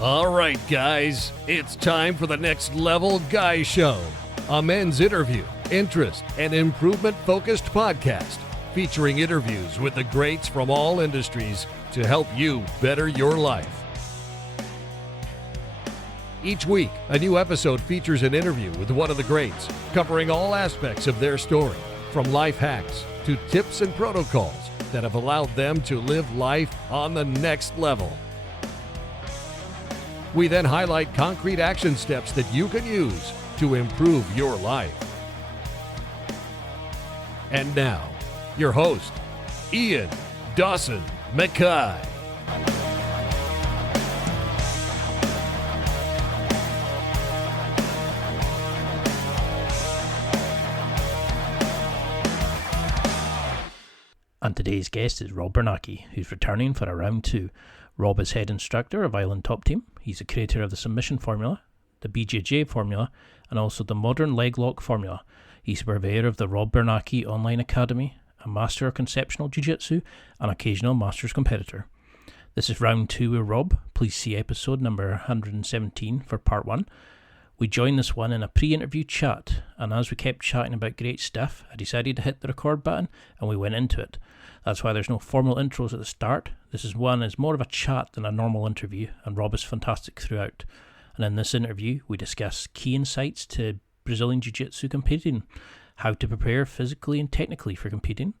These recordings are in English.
All right, guys, it's time for the Next Level Guy Show, a men's interview, interest, and improvement-focused podcast featuring interviews with the greats from all industries to help you better your life. Each week, a new episode features an interview with one of the greats, covering all aspects of their story, from life hacks to tips and protocols that have allowed them to live life on the next level. We then highlight concrete action steps that you can use to improve your life. And now, your host, Ian Dawson McKay. And today's guest is Rob Biernacki, who's returning for a round two. Rob is head instructor of Island Top Team. He's the creator of the Submission Formula, the BJJ Formula, and also the Modern Leg Lock Formula. He's purveyor of the Rob Biernacki Online Academy, a master of conceptual Jiu-Jitsu, and occasional masters competitor. This is round two with Rob. Please see episode number 117 for part one. We joined this one in a pre-interview chat, and as we kept chatting about great stuff, I decided to hit the record button, and we went into it. That's why there's no formal intros at the start. This is more of a chat than a normal interview, and Rob is fantastic throughout. And in this interview, we discuss key insights to Brazilian Jiu-Jitsu competing, how to prepare physically and technically for competing,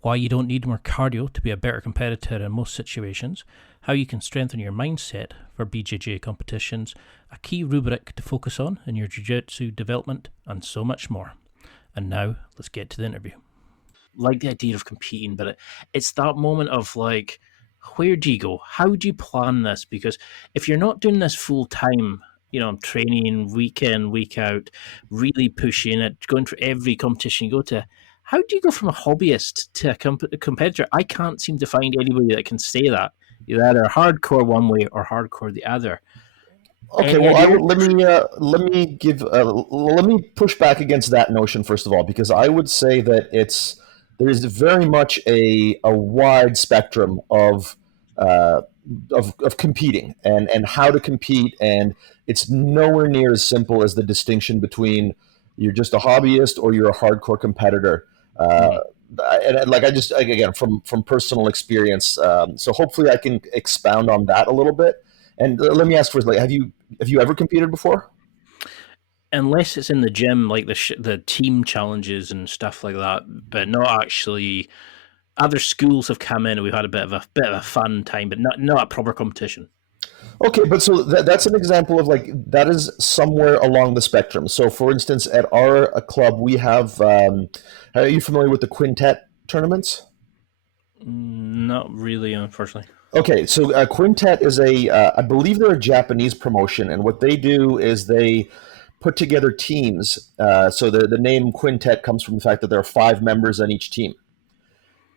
why you don't need more cardio to be a better competitor in most situations, how you can strengthen your mindset for BJJ competitions, a key rubric to focus on in your Jiu-Jitsu development, and so much more. And now, let's get to the interview. Like the idea of competing, but it's that moment of like, where do you go? How do you plan this? Because if you're not doing this full time, I'm training week in, week out, really pushing it, going for every competition you go to, how do you go from a hobbyist to a competitor? I can't seem to find anybody that can say that. You're either hardcore one way or hardcore the other. Okay, well, let me push back against that notion first of all, because I would say that there's very much a wide spectrum of competing and how to compete, and it's nowhere near as simple as the distinction between you're just a hobbyist or you're a hardcore competitor. Again, from personal experience, so hopefully I can expound on that a little bit. And let me ask first, have you ever competed before? Unless it's in the gym, like the team challenges and stuff like that, but not actually. Other schools have come in and we've had a bit of a fun time, but not a proper competition. Okay, but so that's an example of that is somewhere along the spectrum. So, for instance, at our club, we have. Are you familiar with the quintet tournaments? Not really, unfortunately. Okay, so quintet is I believe they're a Japanese promotion, and what they do is they put together teams. So the name quintet comes from the fact that there are 5 members on each team.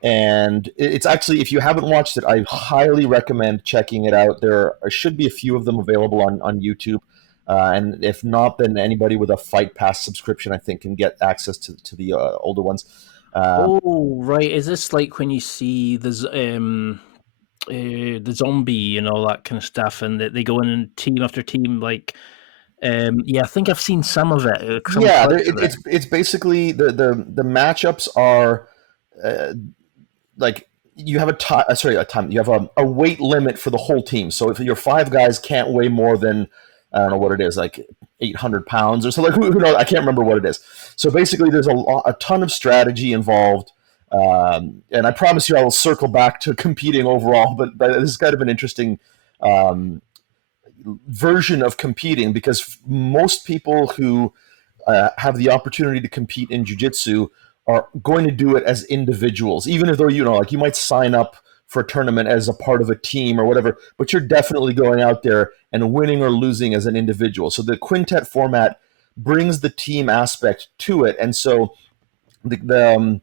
And it's actually, if you haven't watched it, I highly recommend checking it out. There should be a few of them available on YouTube. And if not, then anybody with a Fight Pass subscription, I think, can get access to the older ones. Right. Is this like when you see the zombie and all that kind of stuff, and they go in team after team, I think I've seen some of it. It's basically the matchups are you have you have a weight limit for the whole team. So if your 5 guys can't weigh more than, I don't know what it is, like 800 pounds or something, who knows? I can't remember what it is. So basically there's a ton of strategy involved. And I promise you I will circle back to competing overall, but this is kind of an interesting version of competing, because most people who have the opportunity to compete in jiu-jitsu are going to do it as individuals, even though, you might sign up for a tournament as a part of a team or whatever, but you're definitely going out there and winning or losing as an individual. So the quintet format brings the team aspect to it. And so the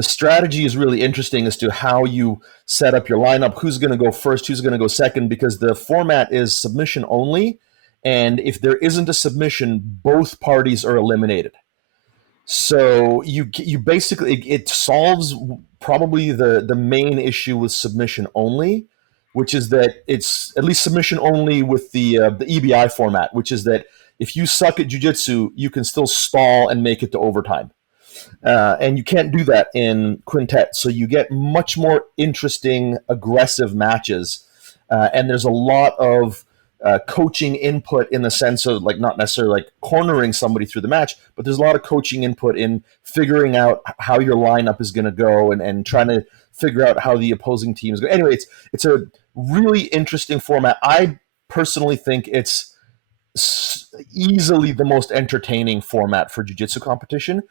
strategy is really interesting as to how you set up your lineup, who's going to go first, who's going to go second, because the format is submission only. And if there isn't a submission, both parties are eliminated. So you basically, it solves probably the main issue with submission only, which is that it's at least submission only with the EBI format, which is that if you suck at jiu-jitsu, you can still stall and make it to overtime. And you can't do that in quintet. So you get much more interesting, aggressive matches. And there's a lot of coaching input in the sense of like not necessarily like cornering somebody through the match, but there's a lot of coaching input in figuring out how your lineup is going to go and trying to figure out how the opposing team is going. Anyway, it's a really interesting format. I personally think it's easily the most entertaining format for jiu-jitsu competition.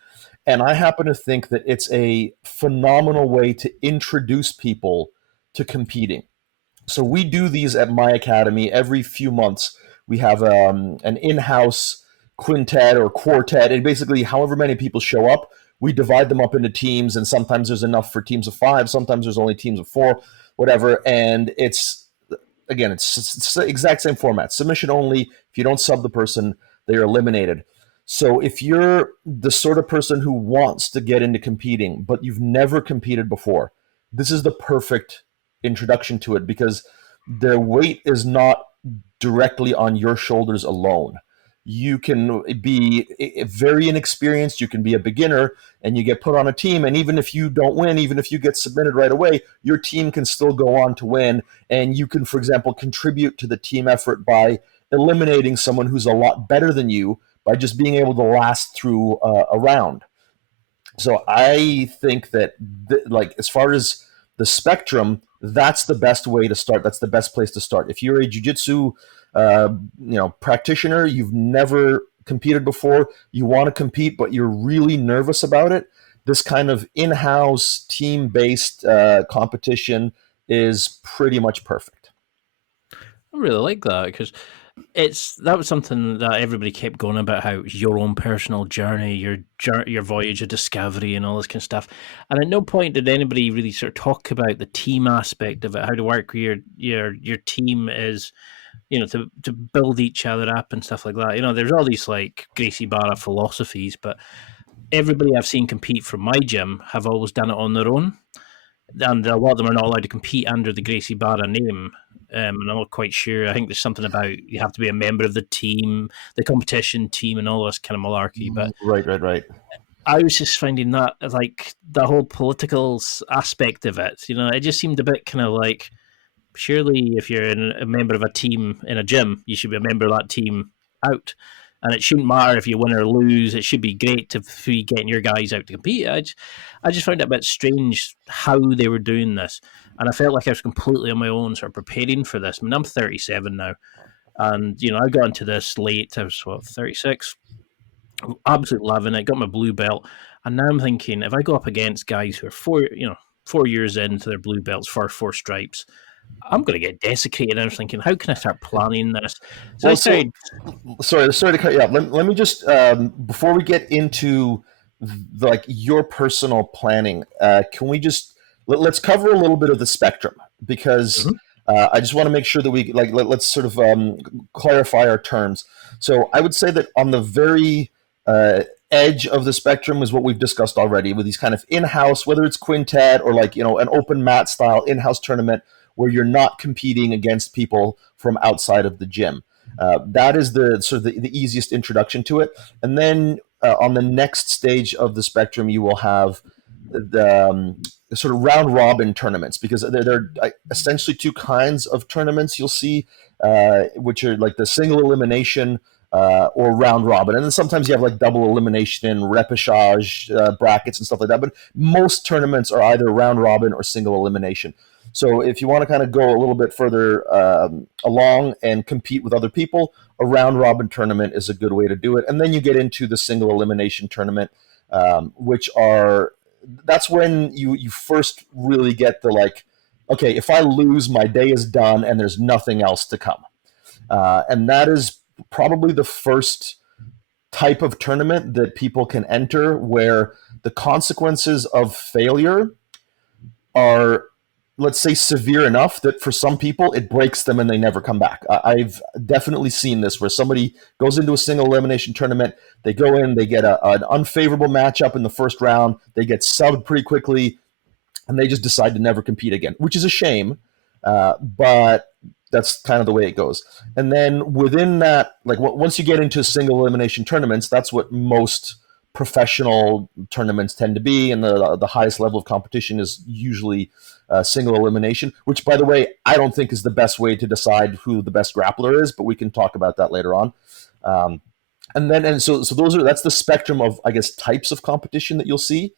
And I happen to think that it's a phenomenal way to introduce people to competing. So we do these at my academy every few months. We have an in-house quintet or quartet, and basically however many people show up, we divide them up into teams, and sometimes there's enough for teams of 5, sometimes there's only teams of 4, whatever. And it's the exact same format. Submission only. If you don't sub the person, they are eliminated. So if you're the sort of person who wants to get into competing, but you've never competed before, this is the perfect introduction to it, because their weight is not directly on your shoulders alone. You can be very inexperienced, you can be a beginner, and you get put on a team, and even if you don't win, even if you get submitted right away, your team can still go on to win, and you can, for example, contribute to the team effort by eliminating someone who's a lot better than you by just being able to last through a round. So I think that like as far as the spectrum, that's the best way to start. That's the best place to start. If you're a jiu-jitsu practitioner, you've never competed before, you want to compete, but you're really nervous about it, this kind of in-house team-based competition is pretty much perfect. I really like that, because that was something that everybody kept going about, how it's your own personal journey, your voyage of discovery and all this kind of stuff. And at no point did anybody really sort of talk about the team aspect of it, how to work with your team is, to build each other up and stuff like that. There's all these like Gracie Barra philosophies, but everybody I've seen compete from my gym have always done it on their own. And a lot of them are not allowed to compete under the Gracie Barra name. And I'm not quite sure. I think there's something about you have to be a member of the team, the competition team, and all this kind of malarkey. But right. I was just finding that like the whole political aspect of it, it just seemed a bit kind of like, surely if you're a member of a team in a gym, you should be a member of that team out. And it shouldn't matter if you win or lose. It should be great to be getting your guys out to compete. I just found it a bit strange how they were doing this. And I felt like I was completely on my own, sort of preparing for this. I mean, I'm 37 now. And, I got into this late. I was, 36? Absolutely loving it. Got my blue belt. And now I'm thinking, if I go up against guys who are 4 years into their blue belts, for 4 stripes, I'm going to get desiccated. I was thinking, how can I start planning this? So sorry to cut you off. Let me just, before we get into your personal planning, can we just, let's cover a little bit of the spectrum, because I just want to make sure that we, let's sort of clarify our terms. So I would say that on the very edge of the spectrum is what we've discussed already, with these kind of in-house, whether it's quintet or an open mat style in-house tournament, where you're not competing against people from outside of the gym. That is the sort of the easiest introduction to it. And then on the next stage of the spectrum, you will have the sort of round robin tournaments, because there are essentially 2 kinds of tournaments you'll see, which are like the single elimination or round robin. And then sometimes you have double elimination and repechage brackets and stuff like that. But most tournaments are either round robin or single elimination. So if you want to kind of go a little bit further along and compete with other people, a round robin tournament is a good way to do it. And then you get into the single elimination tournament, that's when you first really get the okay, if I lose, my day is done and there's nothing else to come. And that is probably the first type of tournament that people can enter, where the consequences of failure are, let's say, severe enough that for some people it breaks them and they never come back. I've definitely seen this, where somebody goes into a single elimination tournament, they go in, they get an unfavorable matchup in the first round, they get subbed pretty quickly, and they just decide to never compete again, which is a shame. But that's kind of the way it goes. And then within that, like once you get into single elimination tournaments, that's what most professional tournaments tend to be, and the highest level of competition is usually single elimination, which, by the way, I don't think is the best way to decide who the best grappler is, but we can talk about that later on. So that's the spectrum of, I guess, types of competition that you'll see.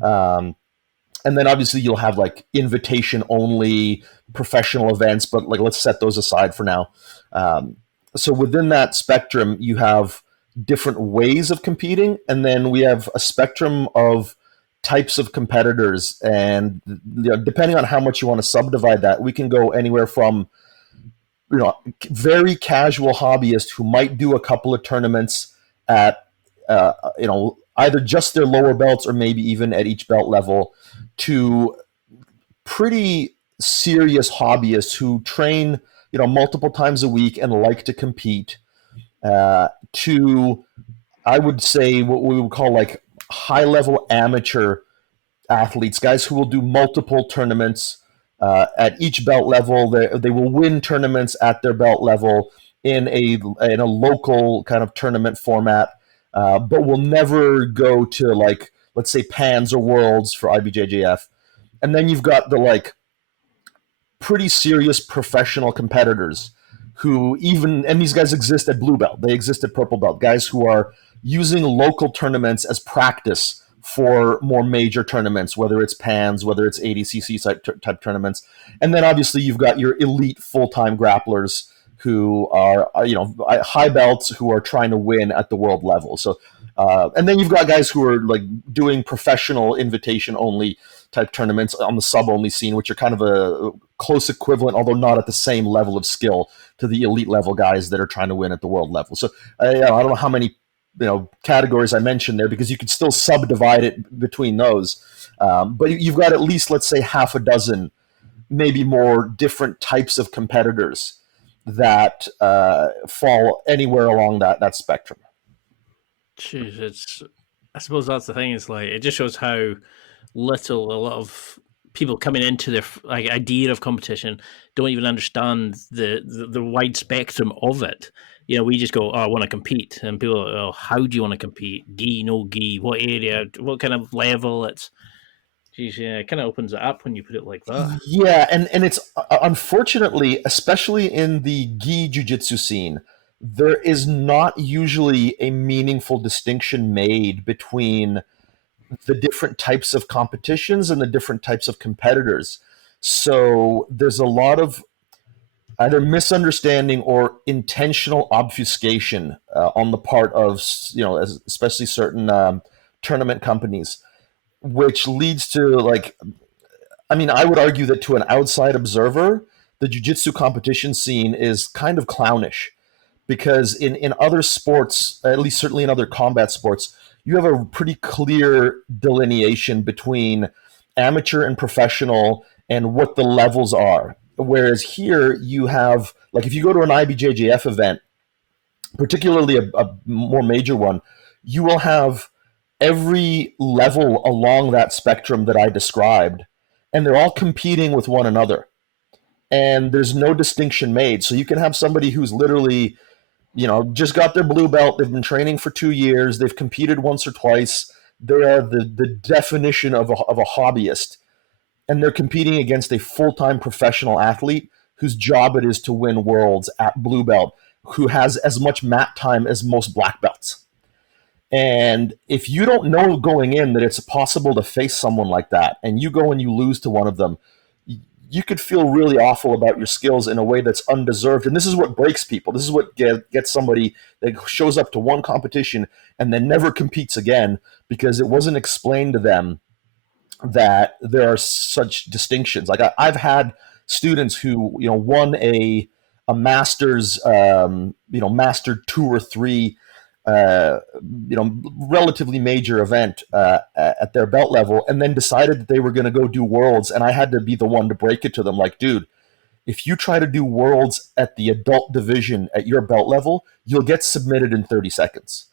And then obviously you'll have like invitation only professional events, but like let's set those aside for now. So within that spectrum, you have different ways of competing, and then we have a spectrum of types of competitors. And depending on how much you want to subdivide that, we can go anywhere from very casual hobbyists who might do a couple of tournaments at either just their lower belts or maybe even at each belt level, to pretty serious hobbyists who train multiple times a week and like to compete, to, I would say, what we would call like high level amateur athletes, guys who will do multiple tournaments at each belt level. They will win tournaments at their belt level in a local kind of tournament format, but will never go to, like, let's say Pans or Worlds for IBJJF. And then you've got the like pretty serious professional competitors who and these guys exist at blue belt, they exist at purple belt, guys who are using local tournaments as practice for more major tournaments, whether it's Pans, whether it's ADCC type tournaments. And then obviously you've got your elite full-time grapplers who are, high belts who are trying to win at the world level. So, and then you've got guys who are like doing professional invitation only type tournaments on the sub only scene, which are kind of a close equivalent, although not at the same level of skill, to the elite level guys that are trying to win at the world level. So I don't know how many categories I mentioned there, because you could still subdivide it between those. But you've got at least, let's say, half a dozen, maybe more, different types of competitors that fall anywhere along that spectrum. Jeez, I suppose that's the thing. It's like, it just shows how little a lot of people coming into their idea of competition don't even understand the wide spectrum of it. We just go, oh, I want to compete, and people are, oh, how do you want to compete? Gi, no gi, what area, what kind of level? It kind of opens it up when you put it like that. Yeah, and it's unfortunately, especially in the gi jiu-jitsu scene, there is not usually a meaningful distinction made between the different types of competitions and the different types of competitors. So there's a lot of either misunderstanding or intentional obfuscation on the part of, especially certain tournament companies, which leads to, like, I would argue that to an outside observer, the jiu-jitsu competition scene is kind of clownish, because in other sports, at least certainly in other combat sports, you have a pretty clear delineation between amateur and professional and what the levels are. Whereas here you have, like, if you go to an IBJJF event, particularly a more major one, you will have every level along that spectrum that I described, and they're all competing with one another. And there's no distinction made. So you can have somebody who's literally, just got their blue belt. They've been training for 2 years. They've competed once or twice. They are the definition of a hobbyist. And they're competing against a full-time professional athlete whose job it is to win worlds at blue belt, who has as much mat time as most black belts. And if you don't know going in that it's possible to face someone like that, and you go and you lose to one of them, you could feel really awful about your skills in a way that's undeserved. And this is what breaks people. This is what gets somebody that shows up to one competition and then never competes again, because it wasn't explained to them that there are such distinctions. Like I've had students who, won a master's, master 2 or 3, relatively major event at their belt level, and then decided that they were going to go do worlds. And I had to be the one to break it to them, like, dude, if you try to do worlds at the adult division at your belt level, you'll get submitted in 30 seconds.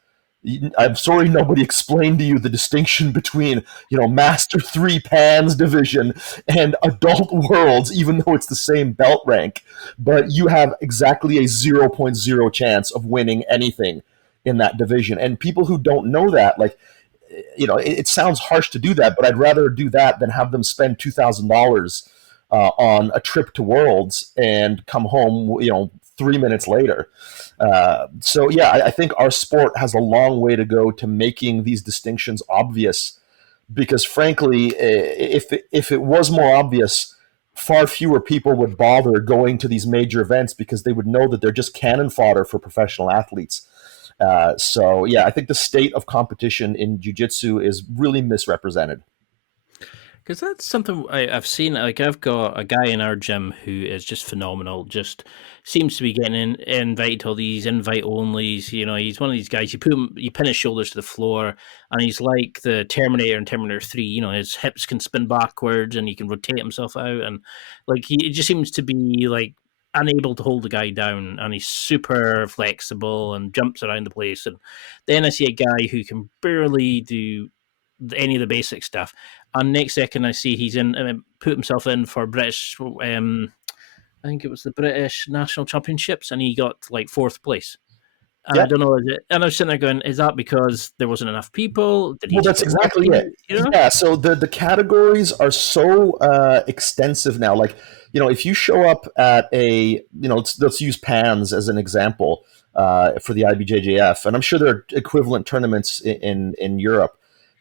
I'm sorry nobody explained to you the distinction between, Master 3 Pans division and Adult Worlds, even though it's the same belt rank. But you have exactly a 0.0 chance of winning anything in that division. And people who don't know that, like, it sounds harsh to do that, but I'd rather do that than have them spend $2,000 on a trip to Worlds and come home, 3 minutes later. So yeah, I think our sport has a long way to go to making these distinctions obvious, because frankly, if it was more obvious, far fewer people would bother going to these major events, because they would know that they're just cannon fodder for professional athletes. So yeah, I think the state of competition in jiu-jitsu is really misrepresented. Because that's something I've seen. Like, I've got a guy in our gym who is just phenomenal. Just seems to be getting invited to all these invite onlys. He's one of these guys. You pin his shoulders to the floor, and he's like the Terminator in Terminator 3. His hips can spin backwards, and he can rotate himself out, and like he just seems to be like unable to hold the guy down, and he's super flexible and jumps around the place. And then I see a guy who can barely do any of the basic stuff, and next second I see he's put himself in for British, I think it was the British National Championships, and he got like 4th place. And Yeah. I don't know, and I was sitting there going, is that because there wasn't enough people? Well, that's exactly it. Yeah, so the categories are so extensive now. Like, if you show up at a, let's use PANS as an example for the IBJJF, and I'm sure there are equivalent tournaments in Europe.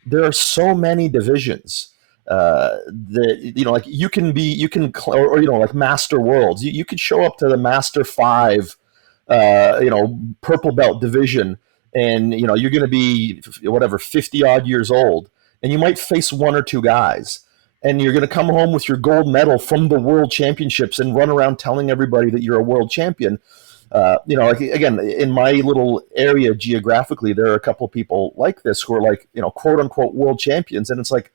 There are so many divisions that, like like Master Worlds. You could show up to the Master 5, purple belt division, and you're going to be 50 odd years old, and you might face 1 or 2 guys, and you're going to come home with your gold medal from the world championships and run around telling everybody that you're a world champion. Like, again, in my little area geographically, there are a couple of people like this who are like, quote unquote world champions. And it's like,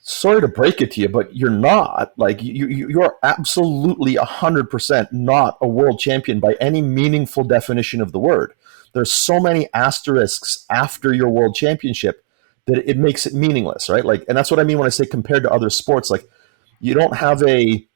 sorry to break it to you, but you're not. Like, you're absolutely 100% not a world champion by any meaningful definition of the word. There's so many asterisks after your world championship that it makes it meaningless, right? Like, and that's what I mean when I say compared to other sports. Like, you don't have a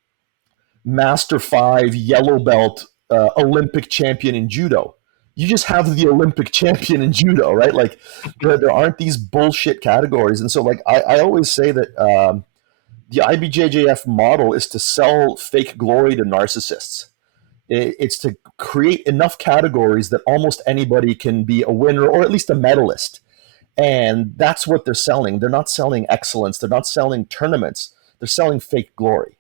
Master 5 yellow belt Olympic champion in judo. You just have the Olympic champion in judo, right? Like, there aren't these bullshit categories. And so, like, I always say that the IBJJF model is to sell fake glory to narcissists. It's to create enough categories that almost anybody can be a winner or at least a medalist. And that's what they're selling. They're not selling excellence. They're not selling tournaments. They're selling fake glory.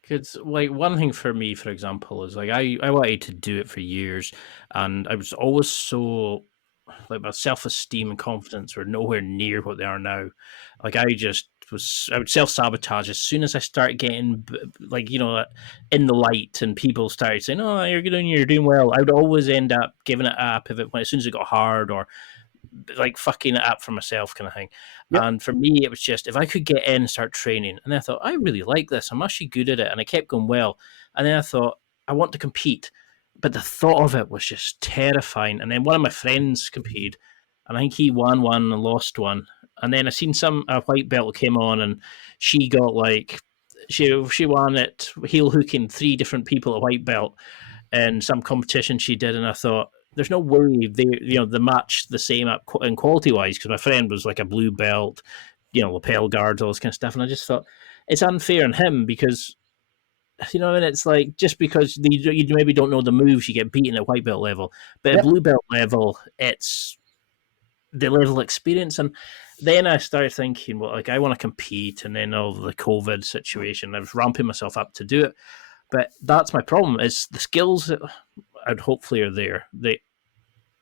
Because, like, one thing for me, for example, is like I wanted to do it for years, and I was always so, like, my self-esteem and confidence were nowhere near what they are now. Like, I would self-sabotage as soon as I start getting, like, in the light, and people started saying, "Oh, you're doing well." I would always end up giving it up as soon as it got hard, or like fucking it up for myself, kind of thing. Yep. And for me, it was just, if I could get in and start training, and then I thought, I really like this, I'm actually good at it, and I kept going well. And then I thought, I want to compete, but the thought of it was just terrifying. And then one of my friends competed, and I think he won one and lost one. And then I seen a white belt came on, and she got like, she won it heel hooking 3 different people at white belt in some competition she did. And I thought, there's no way they match the same in quality wise, because my friend was like a blue belt, lapel guards, all this kind of stuff. And I just thought it's unfair on him, because, and it's like, just because you maybe don't know the moves, you get beaten at white belt level, but at blue belt level, it's the level of experience. And then I started thinking, well, like, I want to compete, and then all the COVID situation, I was ramping myself up to do it. But that's my problem, is the skills that I'd hopefully are there.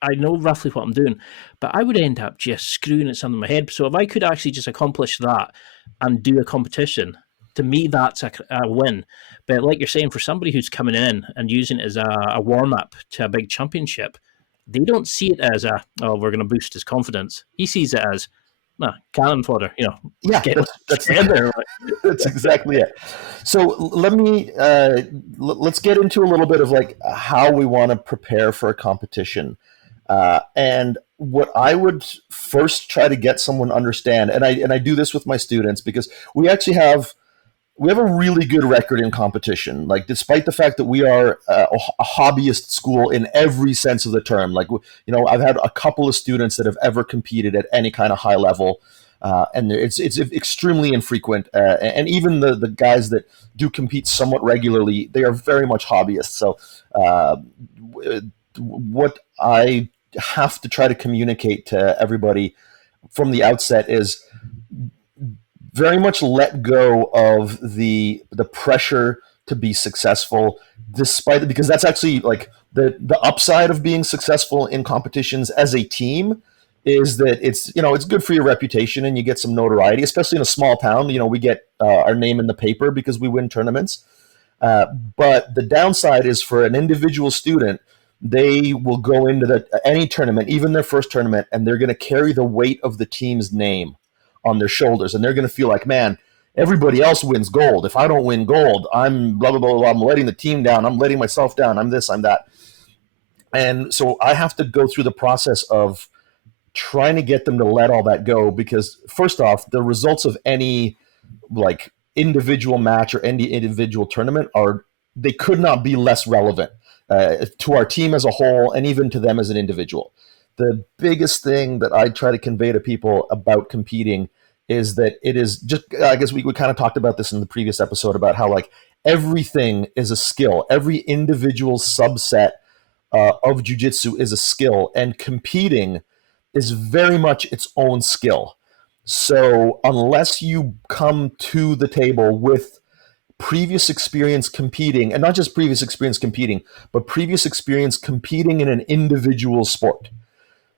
I know roughly what I'm doing, but I would end up just screwing at something in my head. So if I could actually just accomplish that and do a competition, to me, that's a win. But like you're saying, for somebody who's coming in and using it as a warm-up to a big championship, they don't see it as we're going to boost his confidence. He sees it as, cannon fodder, Yeah, that's exactly it. So let me let's get into a little bit of like how we want to prepare for a competition. And what I would first try to get someone to understand, and I do this with my students, because we actually have a really good record in competition. Like, despite the fact that we are a hobbyist school in every sense of the term, like, I've had a couple of students that have ever competed at any kind of high level, and it's extremely infrequent. And even the guys that do compete somewhat regularly, they are very much hobbyists. So what I have to try to communicate to everybody from the outset is very much let go of the pressure to be successful, because that's actually like the upside of being successful in competitions as a team is that it's good for your reputation and you get some notoriety, especially in a small town. We get our name in the paper because we win tournaments. But the downside is, for an individual student, they will go into any tournament, even their first tournament, and they're going to carry the weight of the team's name on their shoulders, and they're going to feel like, man, everybody else wins gold. If I don't win gold, I'm blah, blah, blah, blah. I'm letting the team down. I'm letting myself down. I'm this, I'm that. And so I have to go through the process of trying to get them to let all that go, because first off, the results of any like individual match or any individual tournament they could not be less relevant to our team as a whole, and even to them as an individual. The biggest thing that I try to convey to people about competing is that it is just, I guess we kind of talked about this in the previous episode about how like everything is a skill. Every individual subset of jiu-jitsu is a skill, and competing is very much its own skill. So unless you come to the table with previous experience competing, and not just previous experience competing, but previous experience competing in an individual sport,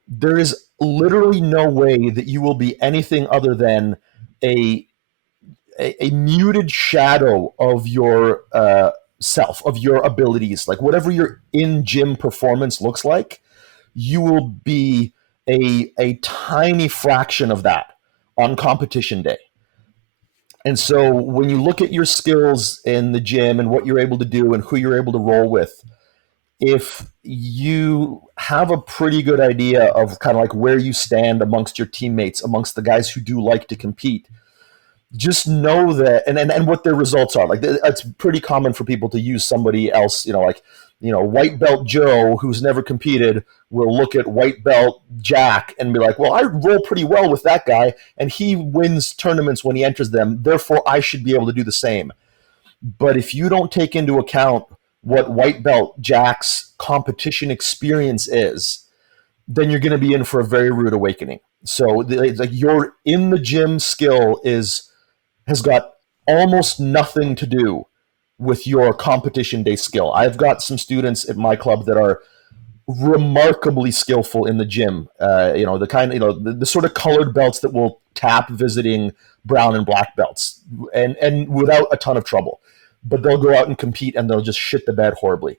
there is literally no way that you will be anything other than a muted shadow of your self, of your abilities. Like, whatever your in-gym performance looks like, you will be a tiny fraction of that on competition day. And so when you look at your skills in the gym and what you're able to do and who you're able to roll with, if you have a pretty good idea of kind of like where you stand amongst your teammates, amongst the guys who do like to compete, just know that, and what their results are. Like, it's pretty common for people to use somebody else, white belt Joe, who's never competed, will look at white belt Jack and be like, well, I roll pretty well with that guy, and he wins tournaments when he enters them, therefore I should be able to do the same. But if you don't take into account what white belt Jack's competition experience is, then you're going to be in for a very rude awakening. So like, your in the gym skill has got almost nothing to do with your competition day skill. I've got some students at my club that are remarkably skillful in the gym. The kind of, the sort of colored belts that will tap visiting brown and black belts, and without a ton of trouble. But they'll go out and compete and they'll just shit the bed horribly.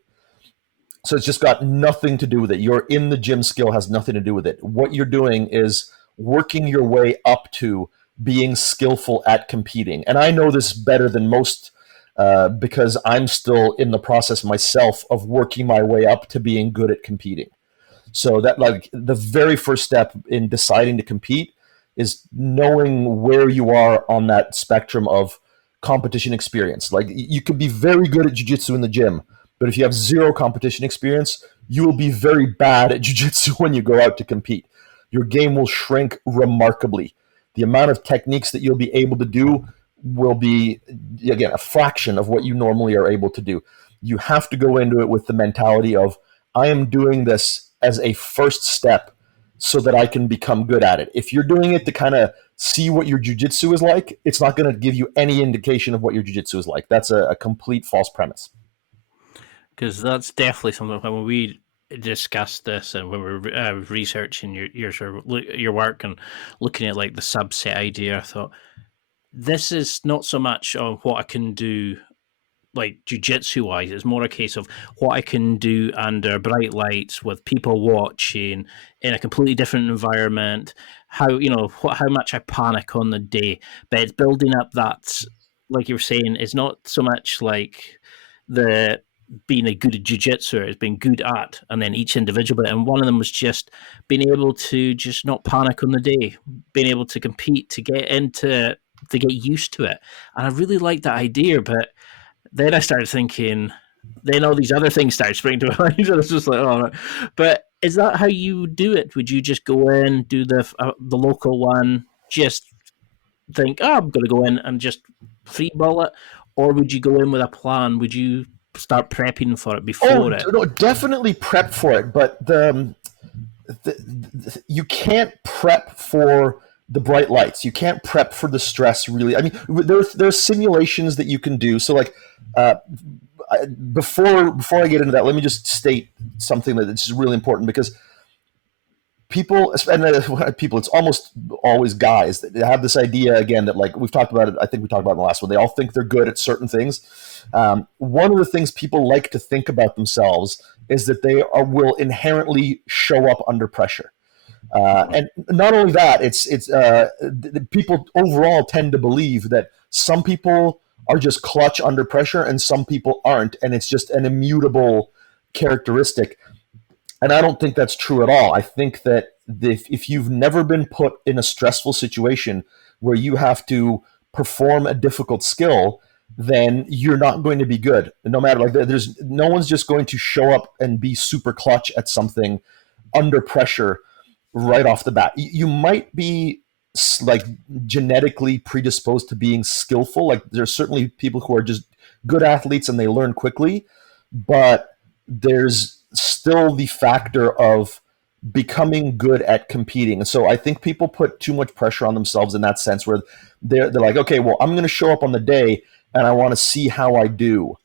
So it's just got nothing to do with it. Your in the gym skill has nothing to do with it. What you're doing is working your way up to being skillful at competing. And I know this better than most because I'm still in the process myself of working my way up to being good at competing. So that, like, the very first step in deciding to compete is knowing where you are on that spectrum of competition experience. Like, you could be very good at jiu-jitsu in the gym, but if you have zero competition experience, you will be very bad at jiu-jitsu when you go out to compete. Your game will shrink remarkably. The amount of techniques that you'll be able to do will be, again, a fraction of what you normally are able to do. You have to go into it with the mentality of, I am doing this as a first step so that I can become good at it. If you're doing it to kind of see what your jiu-jitsu is like, it's not going to give you any indication of what your jiu-jitsu is like. That's a complete false premise. Because that's definitely something when we discussed this and when we were researching your work and looking at like the subset idea, I thought this is not so much on what I can do like jiu-jitsu wise. It's more a case of what I can do under bright lights with people watching in a completely different environment, how much I panic on the day. But it's building up that, like you were saying, it's not so much like the being a good jiu-jitsu is being good at, and then each individual bit. And one of them was just being able to just not panic on the day, being able to compete, to get used to it. And I really liked that idea, but then I started thinking, then all these other things started springing to mind. And it's just like, oh, but is that how you do it? Would you just go in, do the local one, just think, oh, I'm going to go in and just freeball it? Or would you go in with a plan? Would you start prepping for it before it? No, definitely prep for it, but you can't prep for the bright lights. You can't prep for the stress, really. I mean, there are simulations that you can do. So, like, before I get into that, let me just state something that is really important, because people, it's almost always guys that have this idea, again, that, like, we've talked about it, I think we talked about it in the last one, they all think they're good at certain things. One of the things people like to think about themselves is that they will inherently show up under pressure. And not only that, it's people overall tend to believe that some people are just clutch under pressure and some people aren't, and it's just an immutable characteristic. And I don't think that's true at all. I think that if you've never been put in a stressful situation where you have to perform a difficult skill, then you're not going to be good. No matter, like, there's no one's just going to show up and be super clutch at something under pressure right off the bat. You might be, like, genetically predisposed to being skillful. Like, there's certainly people who are just good athletes and they learn quickly, but there's still the factor of becoming good at competing. And so I think people put too much pressure on themselves in that sense, where they're like, okay, well, I'm going to show up on the day and I want to see how I do.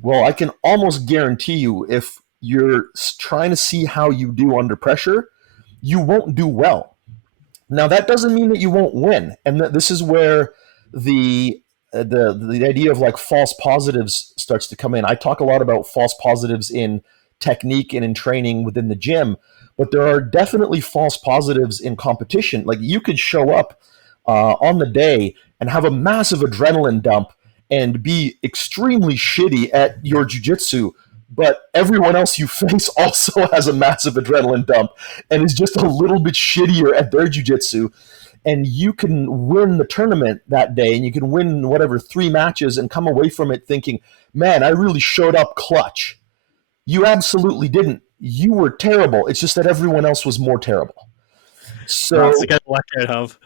Well, I can almost guarantee you, if you're trying to see how you do under pressure, you won't do well. Now, that doesn't mean that you won't win. And this is where the idea of, like, false positives starts to come in. I talk a lot about false positives in technique and in training within the gym, but there are definitely false positives in competition. Like, you could show up on the day and have a massive adrenaline dump and be extremely shitty at your jiu-jitsu, but everyone else you face also has a massive adrenaline dump and is just a little bit shittier at their jiu-jitsu. And you can win the tournament that day, and you can win whatever 3 matches and come away from it thinking, man, I really showed up clutch. You absolutely didn't. You were terrible. It's just that everyone else was more terrible. So that's the kind of luck I have.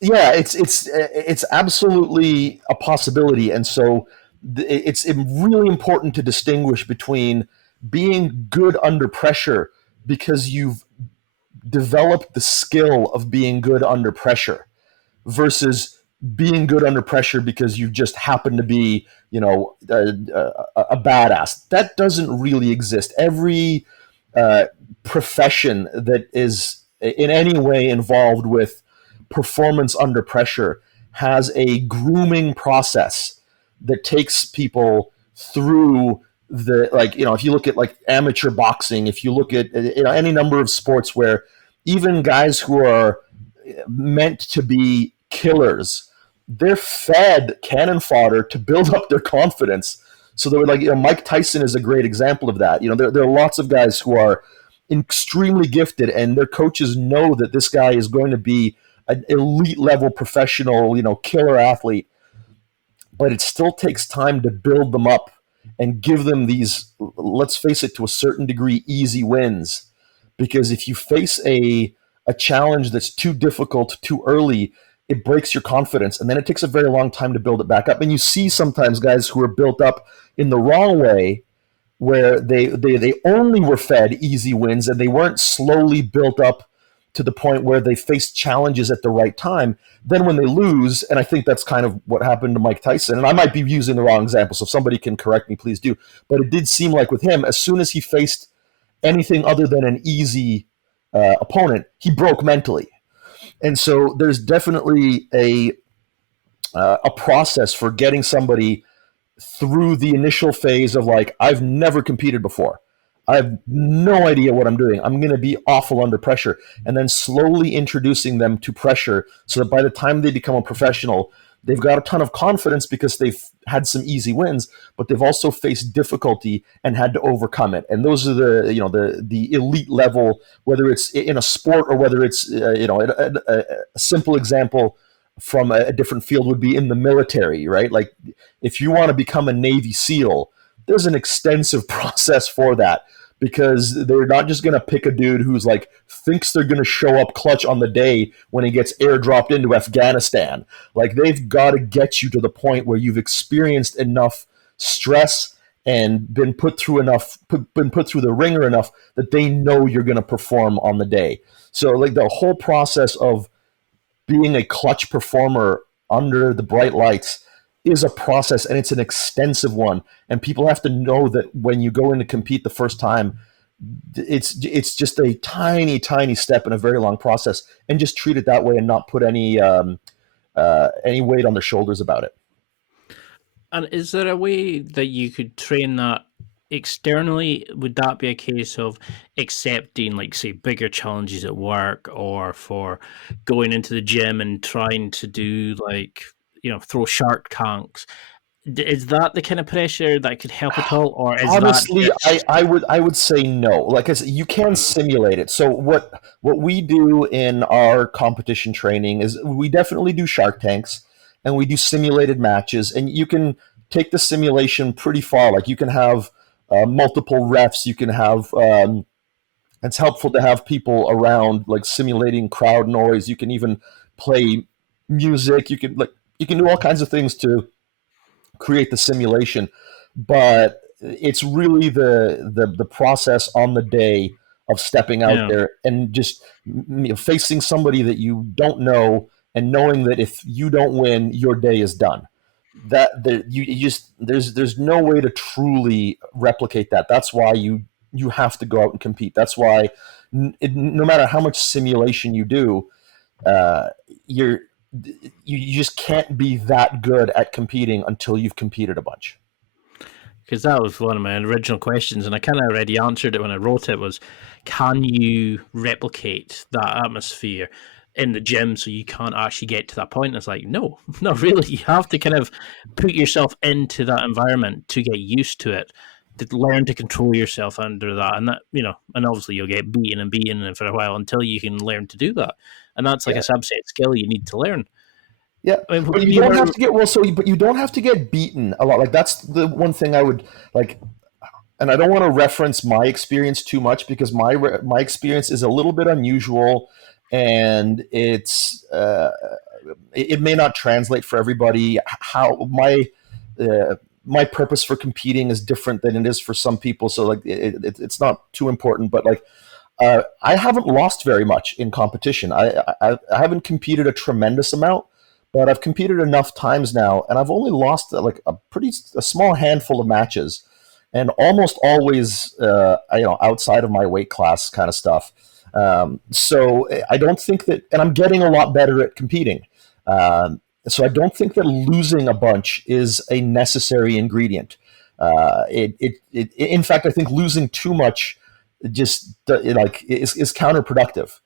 Yeah, it's absolutely a possibility. And so it's really important to distinguish between being good under pressure because you've developed the skill of being good under pressure versus being good under pressure because you just happen to be, a badass. That doesn't really exist. Every profession that is in any way involved with performance under pressure has a grooming process that takes people through if you look at, like, amateur boxing, if you look at any number of sports where even guys who are meant to be killers, they're fed cannon fodder to build up their confidence. So they were like, Mike Tyson is a great example of that. There are lots of guys who are extremely gifted and their coaches know that this guy is going to be an elite level professional, killer athlete, but it still takes time to build them up and give them these, let's face it, to a certain degree, easy wins. Because if you face a challenge that's too difficult too early, it breaks your confidence, and then it takes a very long time to build it back up. And you see sometimes guys who are built up in the wrong way, where they only were fed easy wins and they weren't slowly built up to the point where they faced challenges at the right time. Then when they lose, and I think that's kind of what happened to Mike Tyson, and I might be using the wrong example, so if somebody can correct me, please do. But it did seem like with him, as soon as he faced anything other than an easy opponent, he broke mentally. And so there's definitely a process for getting somebody through the initial phase of, like, I've never competed before. I have no idea what I'm doing. I'm going to be awful under pressure. And then slowly introducing them to pressure so that by the time they become a professional, they've got a ton of confidence because they've had some easy wins, but they've also faced difficulty and had to overcome it. And those are the elite level, whether it's in a sport or whether it's a simple example from a different field would be in the military, right? Like if you want to become a Navy SEAL, there's an extensive process for that, because they're not just going to pick a dude who's like thinks they're going to show up clutch on the day when he gets airdropped into Afghanistan. Like they've got to get you to the point where you've experienced enough stress and been put through the ringer enough that they know you're going to perform on the day. So like the whole process of being a clutch performer under the bright lights is a process, and it's an extensive one. And people have to know that when you go in to compete the first time, it's just a tiny, tiny step in a very long process, and just treat it that way and not put any weight on their shoulders about it. And is there a way that you could train that externally? Would that be a case of accepting, like, say, bigger challenges at work, or for going into the gym and trying to do, like, throw shark tanks? Is that the kind of pressure that could help at all, or is honestly that I would say no. Like I said, you can simulate it. So what we do in our competition training is we definitely do shark tanks and we do simulated matches, and you can take the simulation pretty far. Like you can have multiple refs, you can have it's helpful to have people around, like simulating crowd noise. You can even play music, you can do all kinds of things to create the simulation, but it's really the process on the day of stepping out there and just facing somebody that you don't know, and knowing that if you don't win, your day is done. There's no way to truly replicate that. That's why you have to go out and compete. That's why no matter how much simulation you do, you just can't be that good at competing until you've competed a bunch. Because that was one of my original questions, and I kind of already answered it when I wrote it, was can you replicate that atmosphere in the gym so you can't actually get to that point? And it's like, no, not really. You have to kind of put yourself into that environment to get used to it, to learn to control yourself under that. And that, and obviously you'll get beaten for a while until you can learn to do that. And that's like a subset skill you need to learn. Yeah, I mean, but you don't have to get but you don't have to get beaten a lot. Like that's the one thing I would like, and I don't want to reference my experience too much because my experience is a little bit unusual, and it's it may not translate for everybody. How my purpose for competing is different than it is for some people, so like it's not too important. But like I haven't lost very much in competition. I haven't competed a tremendous amount, but I've competed enough times now, and I've only lost like a small handful of matches, and almost always outside of my weight class kind of stuff. So I don't think that, and I'm getting a lot better at competing. So I don't think that losing a bunch is a necessary ingredient. In fact, I think losing too much just is counterproductive.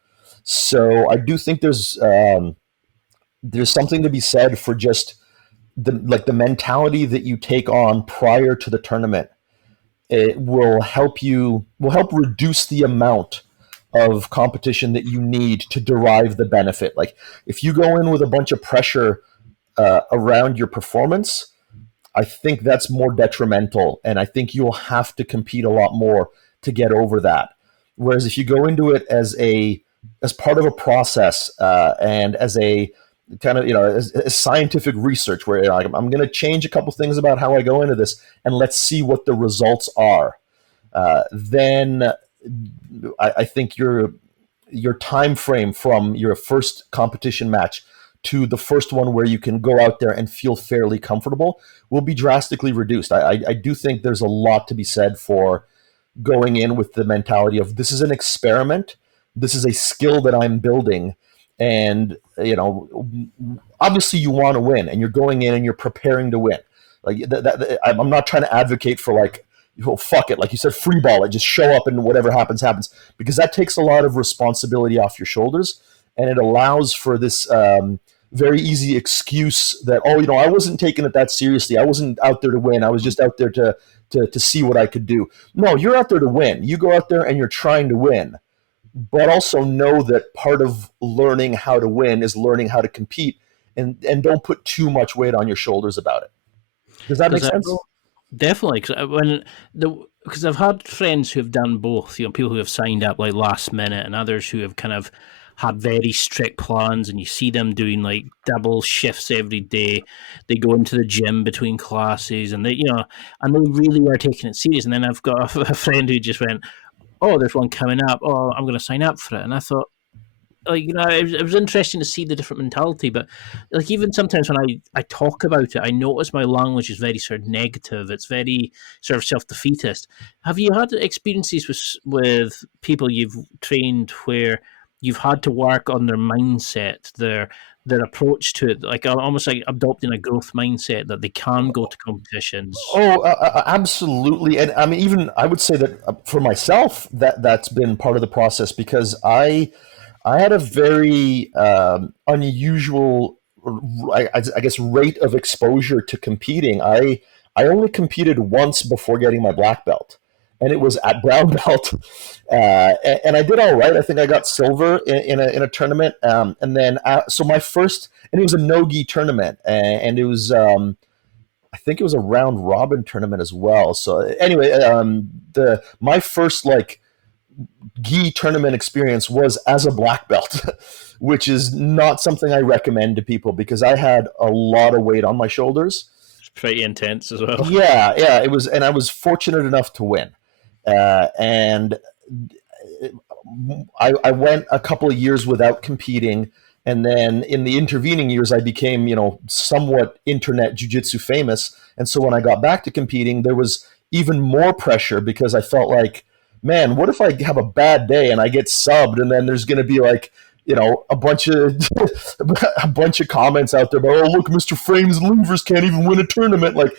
So I do think there's something to be said for just the mentality that you take on prior to the tournament. It will help reduce the amount of competition that you need to derive the benefit. Like if you go in with a bunch of pressure around your performance, I think that's more detrimental, and I think you'll have to compete a lot more to get over that. Whereas if you go into it as part of a process and as a kind of as scientific research, where I'm going to change a couple things about how I go into this, and let's see what the results are, then I think your time frame from your first competition match to the first one where you can go out there and feel fairly comfortable will be drastically reduced. I do think there's a lot to be said for going in with the mentality of this is an experiment, this is a skill that I'm building, and obviously you want to win, and you're going in and you're preparing to win. Like I'm not trying to advocate for like fuck it, like you said, free ball it, just show up and whatever happens happens, because that takes a lot of responsibility off your shoulders, and it allows for this very easy excuse that, oh, I wasn't taking it that seriously, I wasn't out there to win, I was just out there to see what I could do. No, you're out there to win. You go out there and you're trying to win, but also know that part of learning how to win is learning how to compete, and don't put too much weight on your shoulders about it. Does that make sense? Definitely, because I've had friends who have done both. People who have signed up like last minute, and others who have kind of had very strict plans. And you see them doing like double shifts every day. They go into the gym between classes, and they really are taking it serious. And then I've got a friend who just went, "Oh, there's one coming up. Oh, I'm going to sign up for it." And I thought, it was interesting to see the different mentality, but like even sometimes when I talk about it, I notice my language is very sort of negative. It's very sort of self-defeatist. Have you had experiences with people you've trained where you've had to work on their mindset, their approach to it, like almost like adopting a growth mindset that they can go to competitions? Oh, absolutely. And I mean, even I would say that for myself, that's been part of the process, because I had a very unusual, I guess, rate of exposure to competing. I only competed once before getting my black belt, and it was at brown belt, and I did all right. I think I got silver in a tournament, and then so my first, and it was a no-gi tournament, and it was I think it was a round robin tournament as well. So anyway, my first like gi tournament experience was as a black belt, which is not something I recommend to people, because I had a lot of weight on my shoulders. It's pretty intense as well. Yeah, it was, and I was fortunate enough to win. And I went a couple of years without competing, and then in the intervening years, I became, somewhat internet jiu-jitsu famous. And so when I got back to competing, there was even more pressure, because I felt like, man, what if I have a bad day and I get subbed, and then there's going to be like, a bunch of comments out there about, oh, look, Mr. Frames and Levers can't even win a tournament. Like,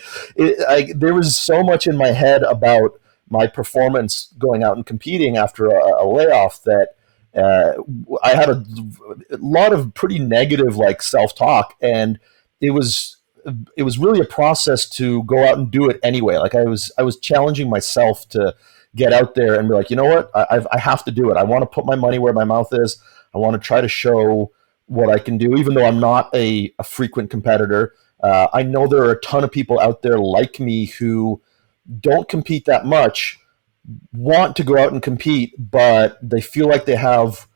there was so much in my head about my performance going out and competing after a layoff that I had a lot of pretty negative like self-talk, and it was really a process to go out and do it anyway. Like I was challenging myself to get out there and be like, you know what, I have to do it. I want to put my money where my mouth is. I want to try to show what I can do, even though I'm not a frequent competitor. I know there are a ton of people out there like me who don't compete that much, want to go out and compete, but they feel like they have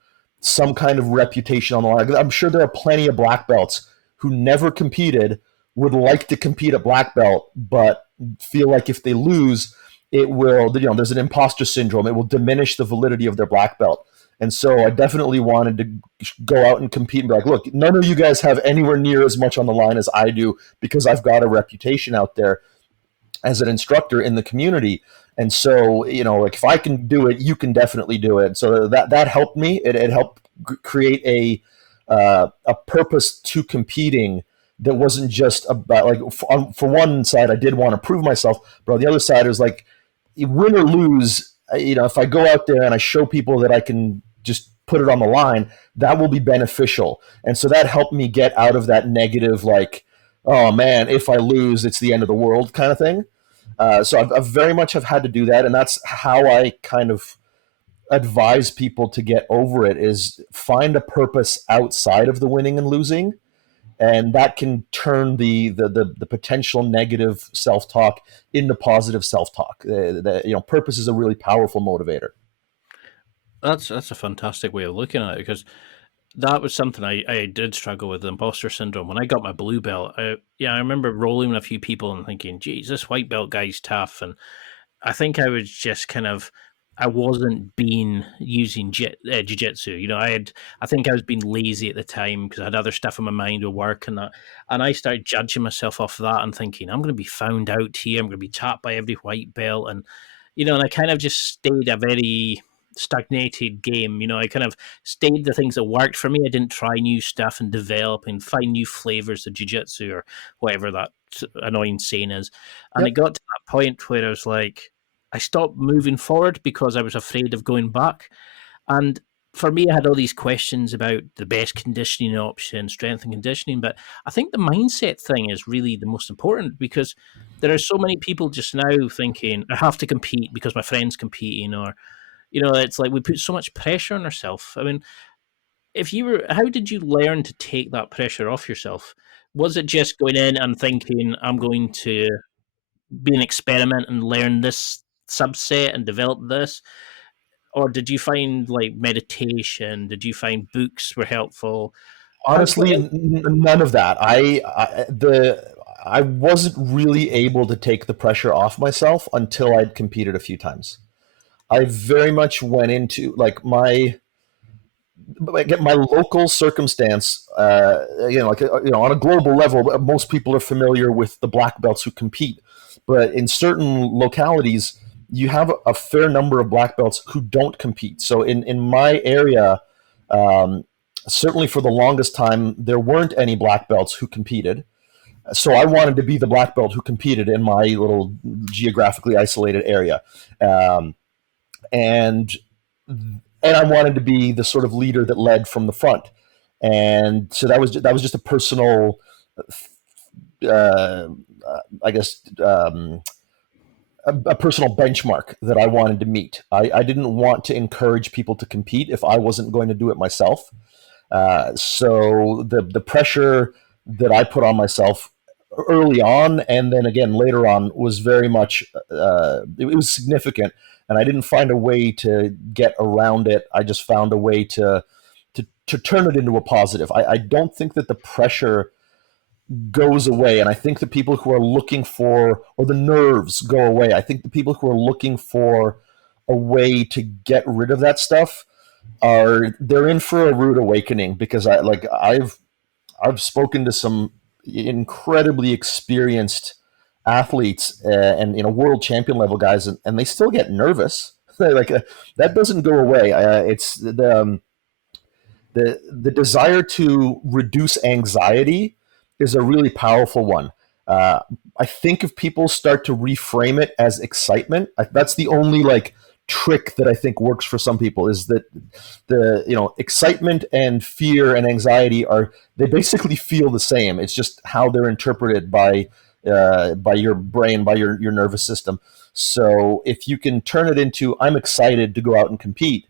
some kind of reputation on the line. I'm sure there are plenty of black belts who never competed, would like to compete at black belt, but feel like if they lose, it will, there's an imposter syndrome. It will diminish the validity of their black belt. And so I definitely wanted to go out and compete and be like, look, none of you guys have anywhere near as much on the line as I do, because I've got a reputation out there as an instructor in the community. And so, like if I can do it, you can definitely do it. So that helped me. It helped create a purpose to competing that wasn't just about like, for one side, I did want to prove myself, but on the other side, it was like, win or lose, if I go out there and I show people that I can just put it on the line, that will be beneficial. And so that helped me get out of that negative, like, oh man, if I lose, it's the end of the world kind of thing. So I've very much have had to do that. And that's how I kind of advise people to get over it, is find a purpose outside of the winning and losing. And that can turn the potential negative self-talk into positive self-talk. Purpose is a really powerful motivator. That's a fantastic way of looking at it, because that was something I did struggle with, the imposter syndrome. When I got my blue belt, I remember rolling with a few people and thinking, geez, this white belt guy's tough. And I think I was just I wasn't using jiu-jitsu. I think I was being lazy at the time because I had other stuff in my mind with work and that. And I started judging myself off of that and thinking, I'm going to be found out here. I'm going to be tapped by every white belt. And, and I kind of just stayed a very stagnated game. I kind of stayed the things that worked for me. I didn't try new stuff and develop and find new flavors of jiu-jitsu or whatever that annoying saying is. And It got to that point where I was like, I stopped moving forward because I was afraid of going back. And for me, I had all these questions about the best conditioning option, strength and conditioning. But I think the mindset thing is really the most important, because there are so many people just now thinking, I have to compete because my friend's competing, or, it's like we put so much pressure on ourselves. I mean, how did you learn to take that pressure off yourself? Was it just going in and thinking, I'm going to be an experiment and learn this subset and develop this? Or did you find like meditation? Did you find books were helpful? Honestly, none of that. I wasn't really able to take the pressure off myself until I'd competed a few times. I very much went into like my local circumstance. On a global level, most people are familiar with the black belts who compete, but in certain localities, you have a fair number of black belts who don't compete. So in my area, certainly for the longest time, there weren't any black belts who competed. So I wanted to be the black belt who competed in my little geographically isolated area. And I wanted to be the sort of leader that led from the front. And so that was just a personal, I guess, a personal benchmark that I wanted to meet. I didn't want to encourage people to compete if I wasn't going to do it myself. So the pressure that I put on myself early on, and then again later on, was very much it was significant, and I didn't find a way to get around it. I just found a way to turn it into a positive. I don't think that the pressure goes away, and I think the people who are looking for, or the nerves go away. I think the people who are looking for a way to get rid of that stuff they're in for a rude awakening, because I've spoken to some incredibly experienced athletes and world champion level guys, and they still get nervous. That doesn't go away. It's the desire to reduce anxiety is a really powerful one. I think if people start to reframe it as excitement, that's the only trick that I think works for some people, is that the excitement and fear and anxiety they basically feel the same. It's just how they're interpreted by your brain, by your nervous system. So if you can turn it into, I'm excited to go out and compete,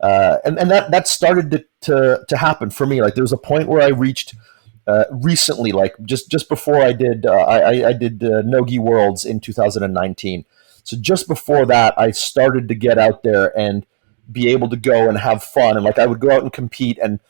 and that started to happen for me. Like there was a point where I reached recently, just before I did Nogi Worlds in 2019. So just before that, I started to get out there and be able to go and have fun. And I would go out and compete, and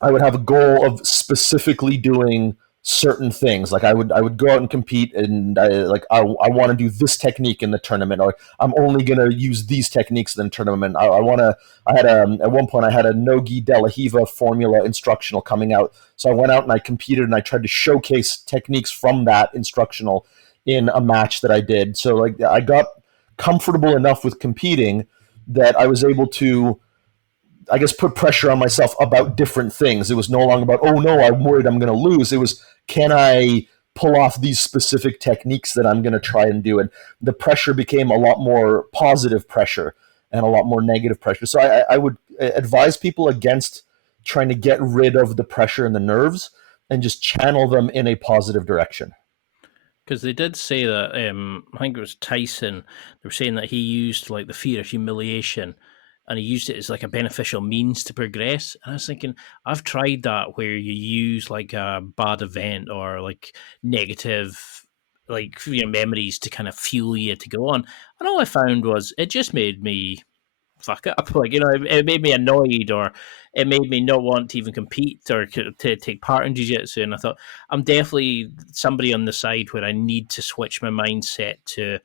I would have a goal of specifically doing certain things. I would go out and compete, and I want to do this technique in the tournament, or I'm only going to use these techniques in the tournament. At one point I had a Nogi De La Hiva Formula instructional coming out. So I went out and I competed, and I tried to showcase techniques from that instructional in a match that I did. So I got comfortable enough with competing that I was able to, I guess, put pressure on myself about different things. It was no longer about, oh no, I'm worried I'm going to lose. It was, can I pull off these specific techniques that I'm going to try and do? And the pressure became a lot more positive pressure and a lot more negative pressure. So I would advise people against trying to get rid of the pressure and the nerves, and just channel them in a positive direction. Because they did say that, I think it was Tyson, they were saying that he used the fear of humiliation, and he used it as a beneficial means to progress. And I was thinking, I've tried that, where you use a bad event or negative memories to kind of fuel you to go on. And all I found was it just made me fuck up. It made me annoyed, or it made me not want to even compete or to take part in jiu-jitsu. And I thought, I'm definitely somebody on the side where I need to switch my mindset to,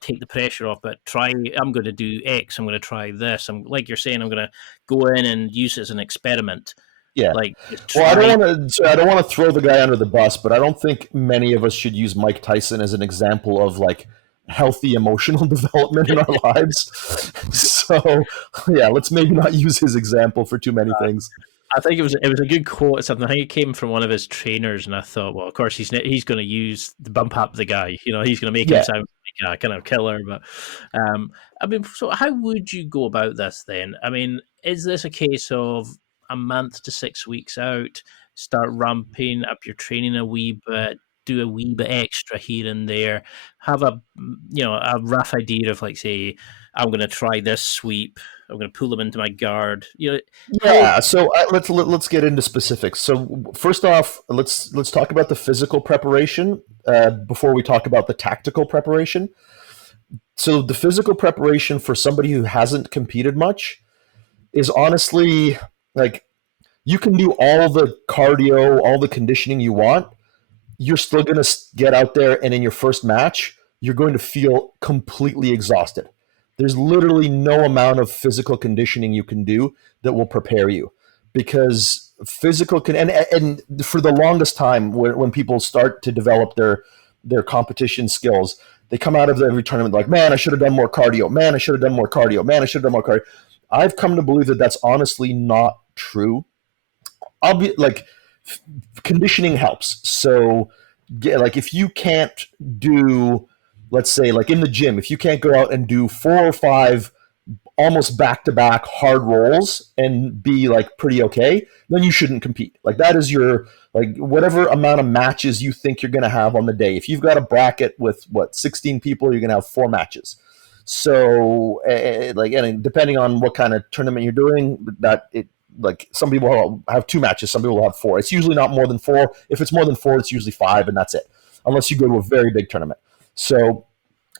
take the pressure off, but I'm going to do X, I'm going to try this. I'm, like you're saying, I'm going to go in and use it as an experiment. Yeah. Well, I don't want to throw the guy under the bus, but I don't think many of us should use Mike Tyson as an example of healthy emotional development in our lives. So yeah, let's maybe not use his example for too many things. I think it was a good quote or something. I think it came from one of his trainers, and I thought, well, of course he's going to use the bump up the guy. He's going to make him sound a kind of killer. But I mean, so how would you go about this then? I mean, is this a case of a month to 6 weeks out, start ramping up your training a wee bit, do a wee bit extra here and there, have a a rough idea of, like, say, I'm going to try this sweep, I'm going to pull them into my guard. How? Yeah, so let's get into specifics. So first off, let's talk about the physical preparation before we talk about the tactical preparation. So the physical preparation for somebody who hasn't competed much is honestly like you can do all the cardio, all the conditioning you want. You're still going to get out there, and in your first match, you're going to feel completely exhausted. There's literally no amount of physical conditioning you can do that will prepare you, because physical and for the longest time when people start to develop their competition skills, they come out of every tournament like, man, I should have done more cardio. Man, I should have done more cardio. Man, I should have done more cardio. I've come to believe that that's honestly not true. Conditioning helps. So like if you can't do, let's say like in the gym, if you can't go out and do 4 or 5 almost back-to-back hard rolls and be like pretty okay, then you shouldn't compete. Like that is your, like whatever amount of matches you think you're going to have on the day. If you've got a bracket with 16 people, you're going to have 4 matches. So and depending on what kind of tournament you're doing, like some people have 2 matches, some people will have 4. It's usually not more than 4. If it's more than 4, it's usually 5, and that's it, unless you go to a very big tournament. So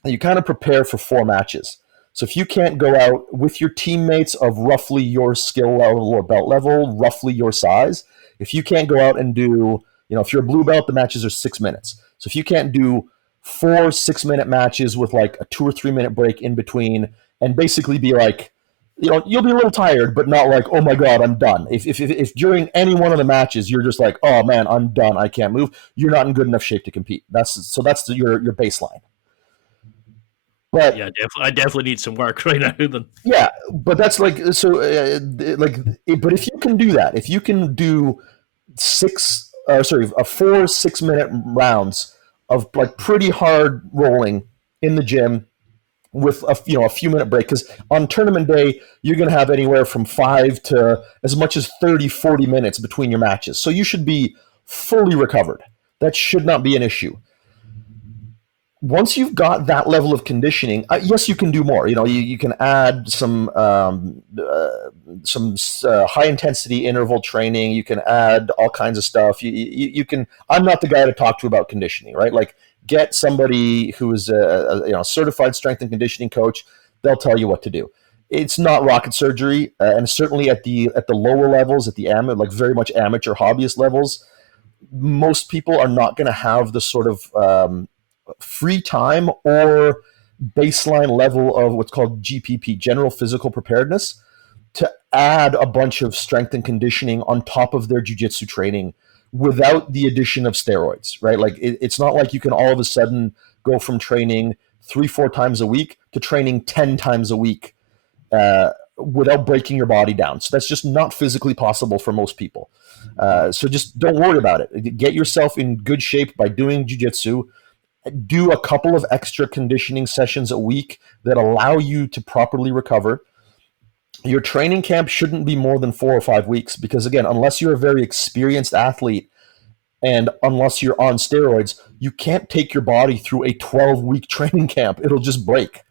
you kind of prepare for 4 matches. So if you can't go out with your teammates of roughly your skill level or belt level, roughly your size, if you can't go out and do, if you're a blue belt, the matches are 6 minutes. So if you can't do 4 6-minute matches with like a 2 or 3 minute break in between, and basically be like, you'll be a little tired, but not like, oh my God, I'm done. If during any one of the matches you're just like, oh man, I'm done, I can't move, you're not in good enough shape to compete. That's your baseline. But yeah, I definitely need some work right now. Then yeah, but that's like so. But if you can do that, if you can do 4 6-minute rounds of like pretty hard rolling in the gym with a few minute break, because on tournament day you're going to have anywhere from 5 to as much as 30-40 minutes between your matches, so you should be fully recovered. That should not be an issue. Once you've got that level of conditioning, yes, you can do more. You can add some high intensity interval training. You can add all kinds of stuff. You can. I'm not the guy to talk to about conditioning, right? Like, get somebody who is a certified strength and conditioning coach. They'll tell you what to do. It's not rocket surgery, and certainly at the lower levels, at the very much amateur hobbyist levels, most people are not going to have the sort of free time or baseline level of what's called GPP, general physical preparedness, to add a bunch of strength and conditioning on top of their jiu-jitsu training without the addition of steroids, right? Like it's not like you can all of a sudden go from training 3-4 times a week to training 10 times a week without breaking your body down. So that's just not physically possible for most people. So just don't worry about it. Get yourself in good shape by doing jiu-jitsu. Do a couple of extra conditioning sessions a week that allow you to properly recover. Your training camp shouldn't be more than 4 or 5 weeks, because again, unless you're a very experienced athlete and unless you're on steroids, you can't take your body through a 12-week training camp. It'll just break.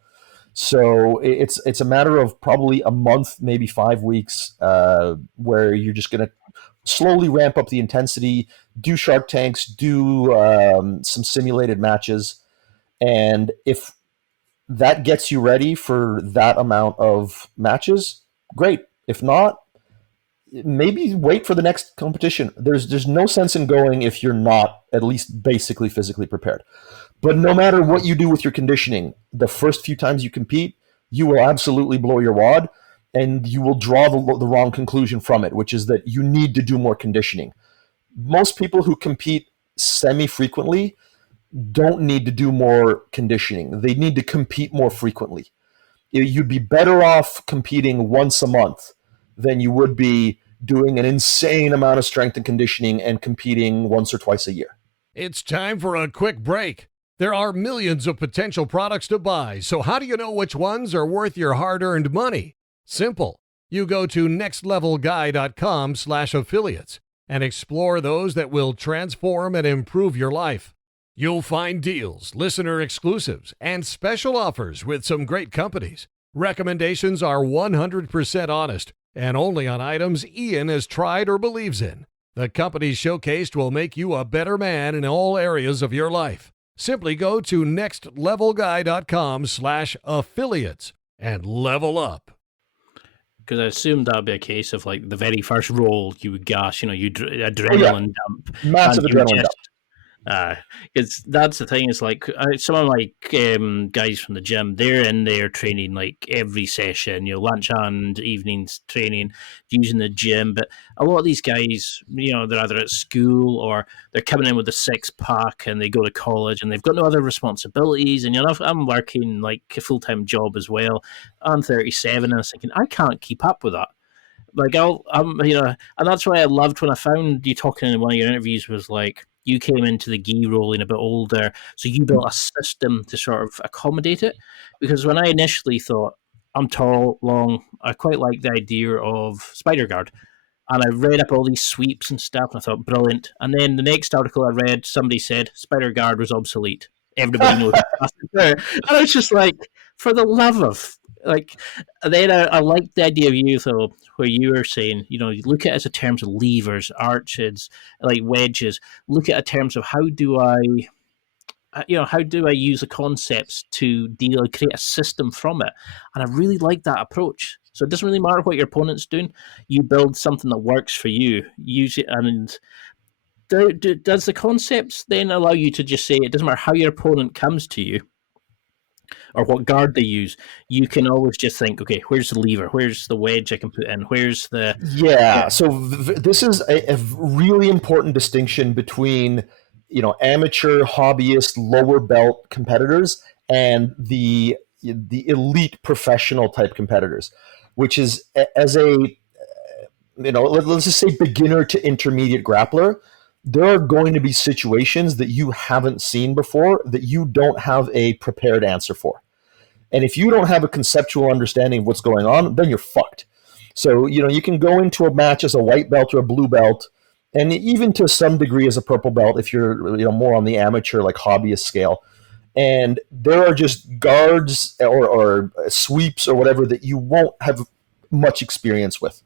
So it's a matter of probably a month, maybe 5 weeks, where you're just going to slowly ramp up the intensity, do shark tanks, do some simulated matches. And if that gets you ready for that amount of matches, great. If not, maybe wait for the next competition. There's no sense in going if you're not at least basically physically prepared. But no matter what you do with your conditioning, the first few times you compete, you will absolutely blow your wad, and you will draw the wrong conclusion from it, which is that you need to do more conditioning. Most people who compete semi-frequently don't need to do more conditioning. They need to compete more frequently. You'd be better off competing once a month than you would be doing an insane amount of strength and conditioning and competing once or twice a year. It's time for a quick break. There are millions of potential products to buy, so how do you know which ones are worth your hard-earned money? Simple. You go to nextlevelguy.com/affiliates and explore those that will transform and improve your life. You'll find deals, listener exclusives, and special offers with some great companies. Recommendations are 100% honest and only on items Ian has tried or believes in. The companies showcased will make you a better man in all areas of your life. Simply go to nextlevelguy.com/affiliates and level up. Because I assumed that would be a case of like the very first roll you would gas, you'd adrenaline dump. Massive adrenaline dump. Because that's the thing, is like some of my guys from the gym, they're in there training like every session, lunch and evenings training, using the gym. But a lot of these guys, they're either at school or they're coming in with a six-pack and they go to college and they've got no other responsibilities. And I'm working like a full-time job as well. I'm 37 and I was thinking, I can't keep up with that. Like and that's why I loved when I found you talking in one of your interviews was like, you came into the gi rolling a bit older, so you built a system to sort of accommodate it. Because when I initially thought, I'm tall, long, I quite like the idea of spider guard. And I read up all these sweeps and stuff, and I thought, brilliant. And then the next article I read, somebody said spider guard was obsolete. Everybody knows that. And I was just like, for the love of... Like, then I liked the idea of you, though, where you were saying, you look at it as in terms of levers, arches, like wedges. Look at it in terms of how do I use the concepts to create a system from it. And I really like that approach. So it doesn't really matter what your opponent's doing. You build something that works for you. Use it. And does the concepts then allow you to just say, it doesn't matter how your opponent comes to you or what guard they use, you can always just think, okay, where's the lever? Where's the wedge I can put in? Where's the... Yeah, so this is a really important distinction between, amateur, hobbyist, lower belt competitors and the elite professional type competitors, which is as a, let's just say beginner to intermediate grappler, there are going to be situations that you haven't seen before that you don't have a prepared answer for. And if you don't have a conceptual understanding of what's going on, then you're fucked. So, you can go into a match as a white belt or a blue belt, and even to some degree as a purple belt if you're, more on the amateur, like hobbyist scale. And there are just guards or sweeps or whatever that you won't have much experience with.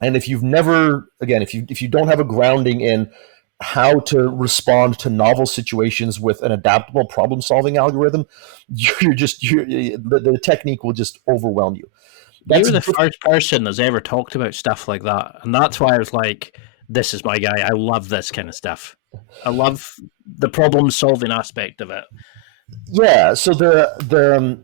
And if you've never, again, if you don't have a grounding in how to respond to novel situations with an adaptable problem-solving algorithm, the technique will just overwhelm you. You were the first person that's ever talked about stuff like that, and that's why I was like, "This is my guy. I love this kind of stuff. I love the problem-solving aspect of it." Yeah. So the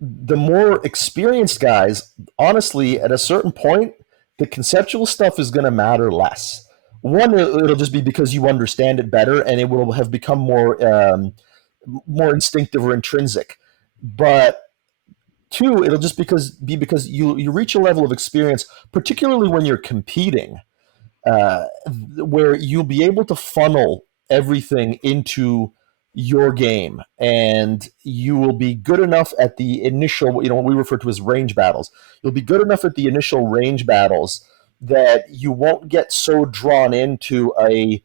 more experienced guys, honestly, at a certain point, the conceptual stuff is going to matter less. One, it'll just be because you understand it better, and it will have become more instinctive or intrinsic. But two, it'll just be because you reach a level of experience, particularly when you're competing, where you'll be able to funnel everything into your game, and you will be good enough at the initial, what we refer to as range battles. You'll be good enough at the initial range battles that you won't get so drawn into a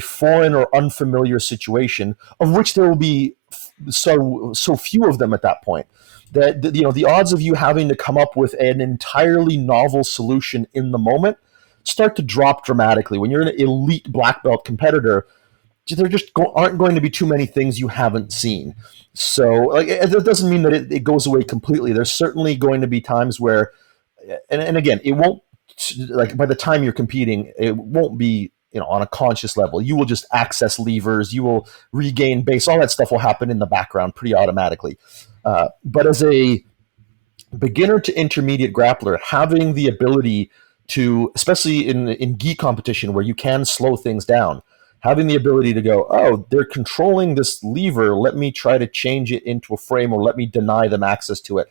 foreign or unfamiliar situation, of which there will be so few of them at that point, that the odds of you having to come up with an entirely novel solution in the moment start to drop dramatically. When you're an elite black belt competitor, there just aren't going to be too many things you haven't seen. So it doesn't mean that it goes away completely. There's certainly going to be times where, and again, it won't, like by the time you're competing, it won't be, on a conscious level. You will just access levers, you will regain base, all that stuff will happen in the background pretty automatically. But as a beginner to intermediate grappler, having the ability to, especially in gi competition where you can slow things down, having the ability to go, oh, they're controlling this lever, let me try to change it into a frame, or let me deny them access to it.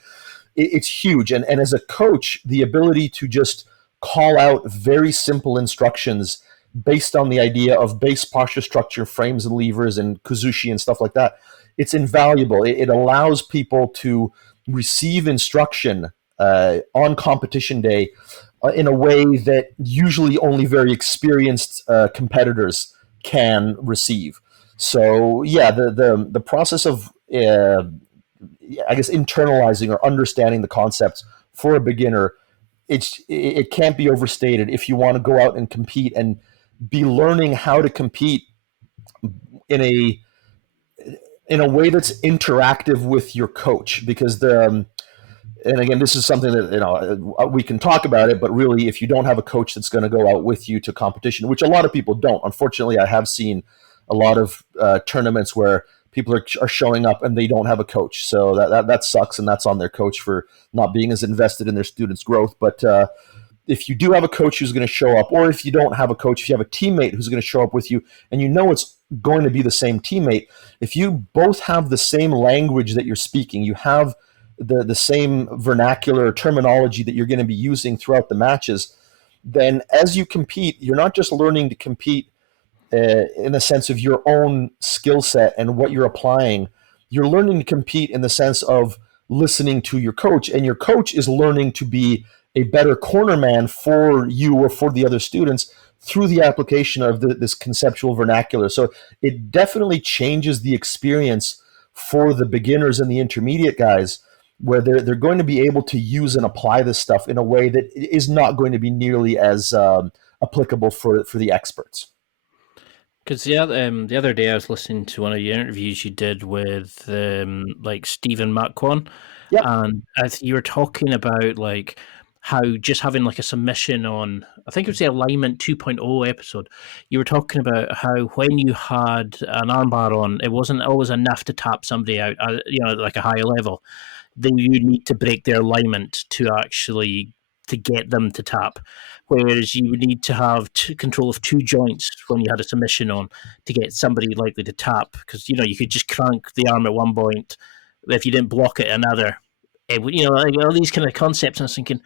It's huge. And as a coach, the ability to just call out very simple instructions based on the idea of base posture structure, frames and levers, and kuzushi and stuff like that, it's invaluable. It allows people to receive instruction on competition day in a way that usually only very experienced competitors can receive. So yeah, the process of I guess internalizing or understanding the concepts for a beginner, it can't be overstated. If you want to go out and compete and be learning how to compete in a way that's interactive with your coach, because and again, this is something that we can talk about it, but really, if you don't have a coach that's going to go out with you to competition, which a lot of people don't, unfortunately, I have seen a lot of tournaments where people are showing up and they don't have a coach, so that sucks, and that's on their coach for not being as invested in their students' growth. But if you do have a coach who's going to show up, or if you don't have a coach, if you have a teammate who's going to show up with you, and you know it's going to be the same teammate, if you both have the same language that you're speaking, you have the same vernacular terminology that you're going to be using throughout the matches, then as you compete, you're not just learning to compete in the sense of your own skill set and what you're applying. You're learning to compete in the sense of listening to your coach, and your coach is learning to be a better corner man for you or for the other students through the application of this conceptual vernacular. So it definitely changes the experience for the beginners and the intermediate guys, where they're going to be able to use and apply this stuff in a way that is not going to be nearly as applicable for the experts. Because the other day I was listening to one of your interviews you did with like Stephen Macquan, Yep. and you were talking about like how just having like a submission on, I think it was the Alignment 2.0 episode, you were talking about how when you had an armbar on, it wasn't always enough to tap somebody out, like a higher level. Then you need to break their alignment to actually to get them to tap. Whereas you would need to have control of two joints when you had a submission on to get somebody likely to tap, because you could just crank the arm at one point, if you didn't block it another. It would, like all these kind of concepts. And I was thinking,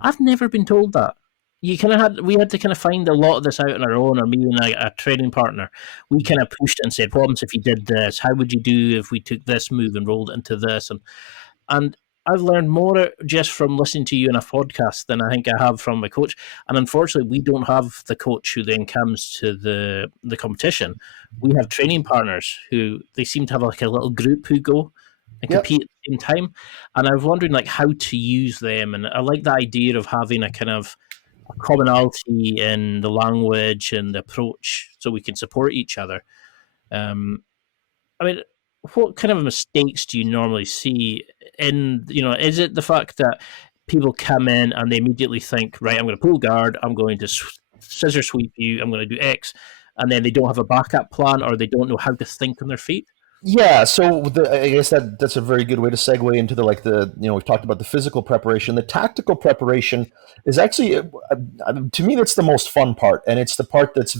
I've never been told that. We had to kind of find a lot of this out on our own, or me and a training partner. We kind of pushed it and said, what happens if you did this? How would you do if we took this move and rolled it into this? And I've learned more just from listening to you in a podcast than I think I have from my coach. And unfortunately, we don't have the coach who then comes to the competition. We have training partners who they seem to have like a little group who go and compete at the same time. And I was wondering like how to use them. And I like the idea of having a kind of a commonality in the language and the approach so we can support each other. What kind of mistakes do you normally see in, is it the fact that people come in and they immediately think, right, I'm going to pull guard, I'm going to scissor sweep you, I'm going to do X, and then they don't have a backup plan, or they don't know how to think on their feet? Yeah, so I guess that's a very good way to segue into we've talked about the physical preparation. The tactical preparation is actually, to me, that's the most fun part, and it's the part that's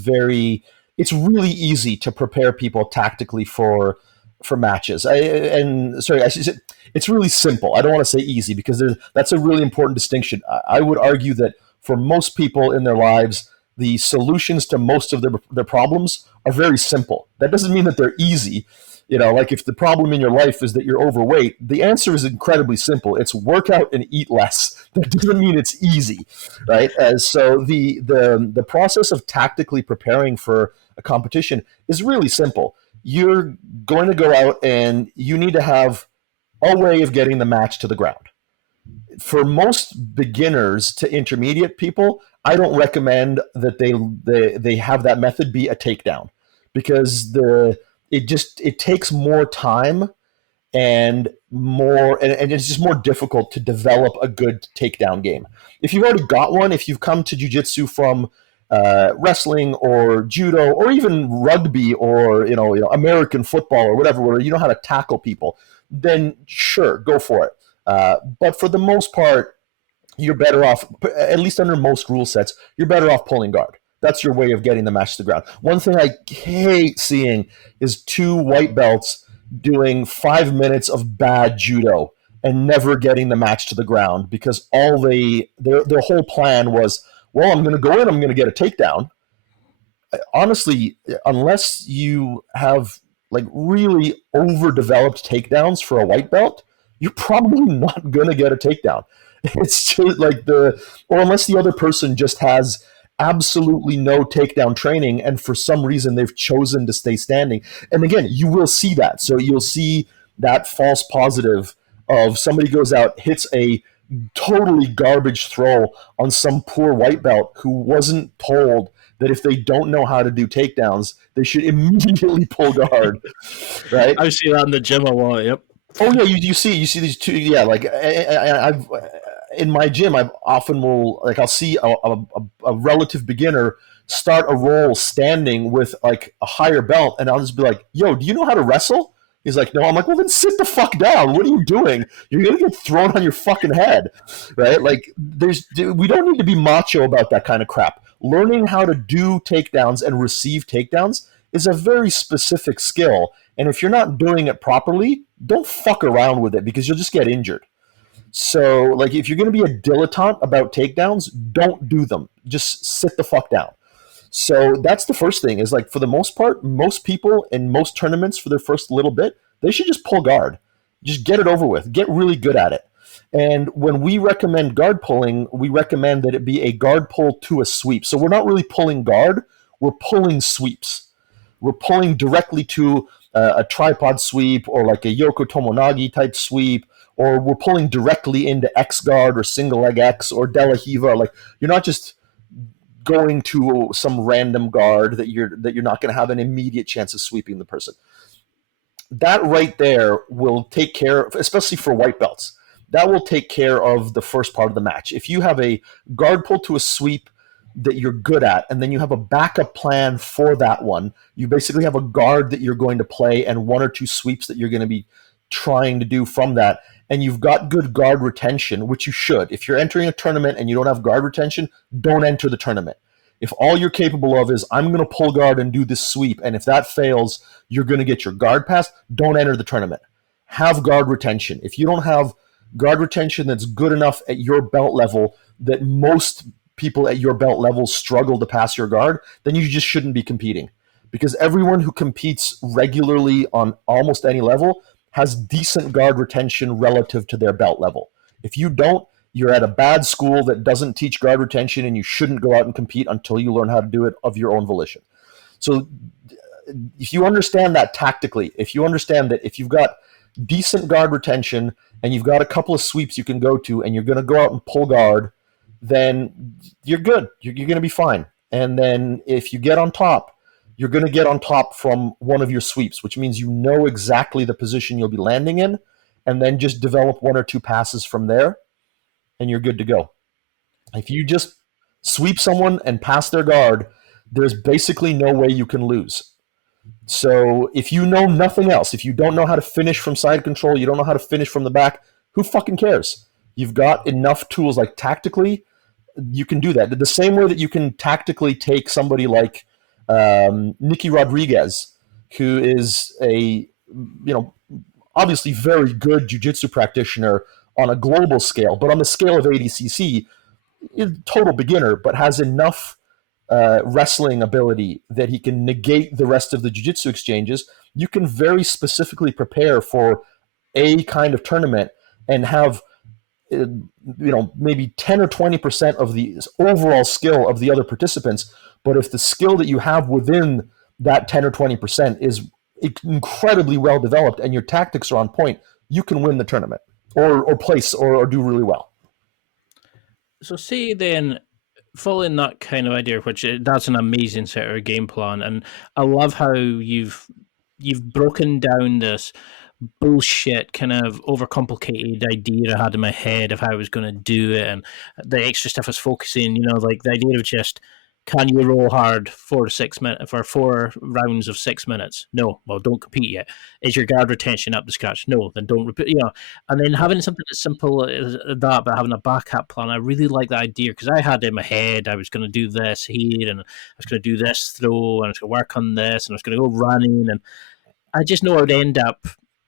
it's really easy to prepare people tactically for matches. It's really simple. I don't want to say easy, because that's a really important distinction. I would argue that for most people in their lives, the solutions to most of their problems are very simple. That doesn't mean that they're easy. Like if the problem in your life is that you're overweight, the answer is incredibly simple. It's work out and eat less. That doesn't mean it's easy, right? So the process of tactically preparing for a competition is really simple. You're going to go out and you need to have a way of getting the match to the ground. For most beginners to intermediate people, I don't recommend that they have that method be a takedown, because it takes more time and it's just more difficult to develop a good takedown game. If you've already got one, if you've come to jiu-jitsu from wrestling or judo or even rugby or American football or whatever, where you know how to tackle people, then sure, go for it. But for the most part, you're better off, at least under most rule sets, you're better off pulling guard. That's your way of getting the match to the ground. One thing I hate seeing is two white belts doing 5 minutes of bad judo and never getting the match to the ground, because their whole plan was, well, I'm going to go in, I'm going to get a takedown, honestly, unless you have like really overdeveloped takedowns for a white belt, you're probably not going to get a takedown. It's just like or unless the other person just has absolutely no takedown training and for some reason they've chosen to stay standing. And again, you will see that. So you'll see that false positive of somebody goes out, hits a totally garbage throw on some poor white belt who wasn't told that if they don't know how to do takedowns, they should immediately pull guard, right? I see that in the gym a lot. Yep. Oh yeah, you see these two. Yeah, like I've in my gym, I've often will like I'll see a relative beginner start a roll standing with like a higher belt, and I'll just be like, "Yo, do you know how to wrestle?" He's like, "No." I'm like, "Well, then sit the fuck down. What are you doing? You're gonna get thrown on your fucking head, right?" Like, we don't need to be macho about that kind of crap. Learning how to do takedowns and receive takedowns is a very specific skill, and if you're not doing it properly, don't fuck around with it because you'll just get injured. So, like, if you're going to be a dilettante about takedowns, don't do them. Just sit the fuck down. So that's the first thing is like, for the most part, most people in most tournaments for their first little bit, they should just pull guard. Just get it over with. Get really good at it. And when we recommend guard pulling, we recommend that it be a guard pull to a sweep. So we're not really pulling guard. We're pulling sweeps. We're pulling directly to a tripod sweep or like a Yoko Tomonagi type sweep, or we're pulling directly into X guard or single leg X or De La Hiva. Like, you're not just going to some random guard that you're not going to have an immediate chance of sweeping the person. That right there will take care of, especially for white belts, that will take care of the first part of the match. If you have a guard pull to a sweep that you're good at, and then you have a backup plan for that one, you basically have a guard that you're going to play and one or two sweeps that you're going to be trying to do from that, and you've got good guard retention, which you should. If you're entering a tournament and you don't have guard retention, don't enter the tournament. If all you're capable of is, I'm going to pull guard and do this sweep, and if that fails, you're going to get your guard pass, don't enter the tournament. Have guard retention. If you don't have guard retention that's good enough at your belt level that most people at your belt level struggle to pass your guard, then you just shouldn't be competing. Because everyone who competes regularly on almost any level has decent guard retention relative to their belt level. If you don't, you're at a bad school that doesn't teach guard retention, and you shouldn't go out and compete until you learn how to do it of your own volition. So if you understand that tactically, if you understand that if you've got decent guard retention and you've got a couple of sweeps you can go to and you're going to go out and pull guard, then you're good. You're going to be fine. And then if you get on top, you're going to get on top from one of your sweeps, which means you know exactly the position you'll be landing in, and then just develop one or two passes from there, and you're good to go. If you just sweep someone and pass their guard, there's basically no way you can lose. So if you know nothing else, if you don't know how to finish from side control, you don't know how to finish from the back, who fucking cares? You've got enough tools, like tactically, you can do that. The same way that you can tactically take somebody like Nicky Rodriguez, who is a, obviously very good jiu-jitsu practitioner on a global scale, but on the scale of ADCC, total beginner, but has enough wrestling ability that he can negate the rest of the jiu-jitsu exchanges. You can very specifically prepare for a kind of tournament and have maybe 10 or 20% of the overall skill of the other participants. But if the skill that you have within that 10 or 20% is incredibly well developed and your tactics are on point, you can win the tournament or place or do really well. So say then, following that kind of idea, which that's an amazing set of game plan, and I love how you've broken down this bullshit kind of overcomplicated idea I had in my head of how I was going to do it, and the extra stuff I was focusing, like the idea of just, can you roll hard 4 to 6 minutes for 4 rounds of 6 minutes? No. Well, don't compete yet. Is your guard retention up to scratch? No. Then don't repeat. And then having something as simple as that, but having a backup plan, I really like that idea, because I had in my head I was going to do this here, and I was going to do this throw, and I was going to work on this, and I was going to go running, and I just know I would end up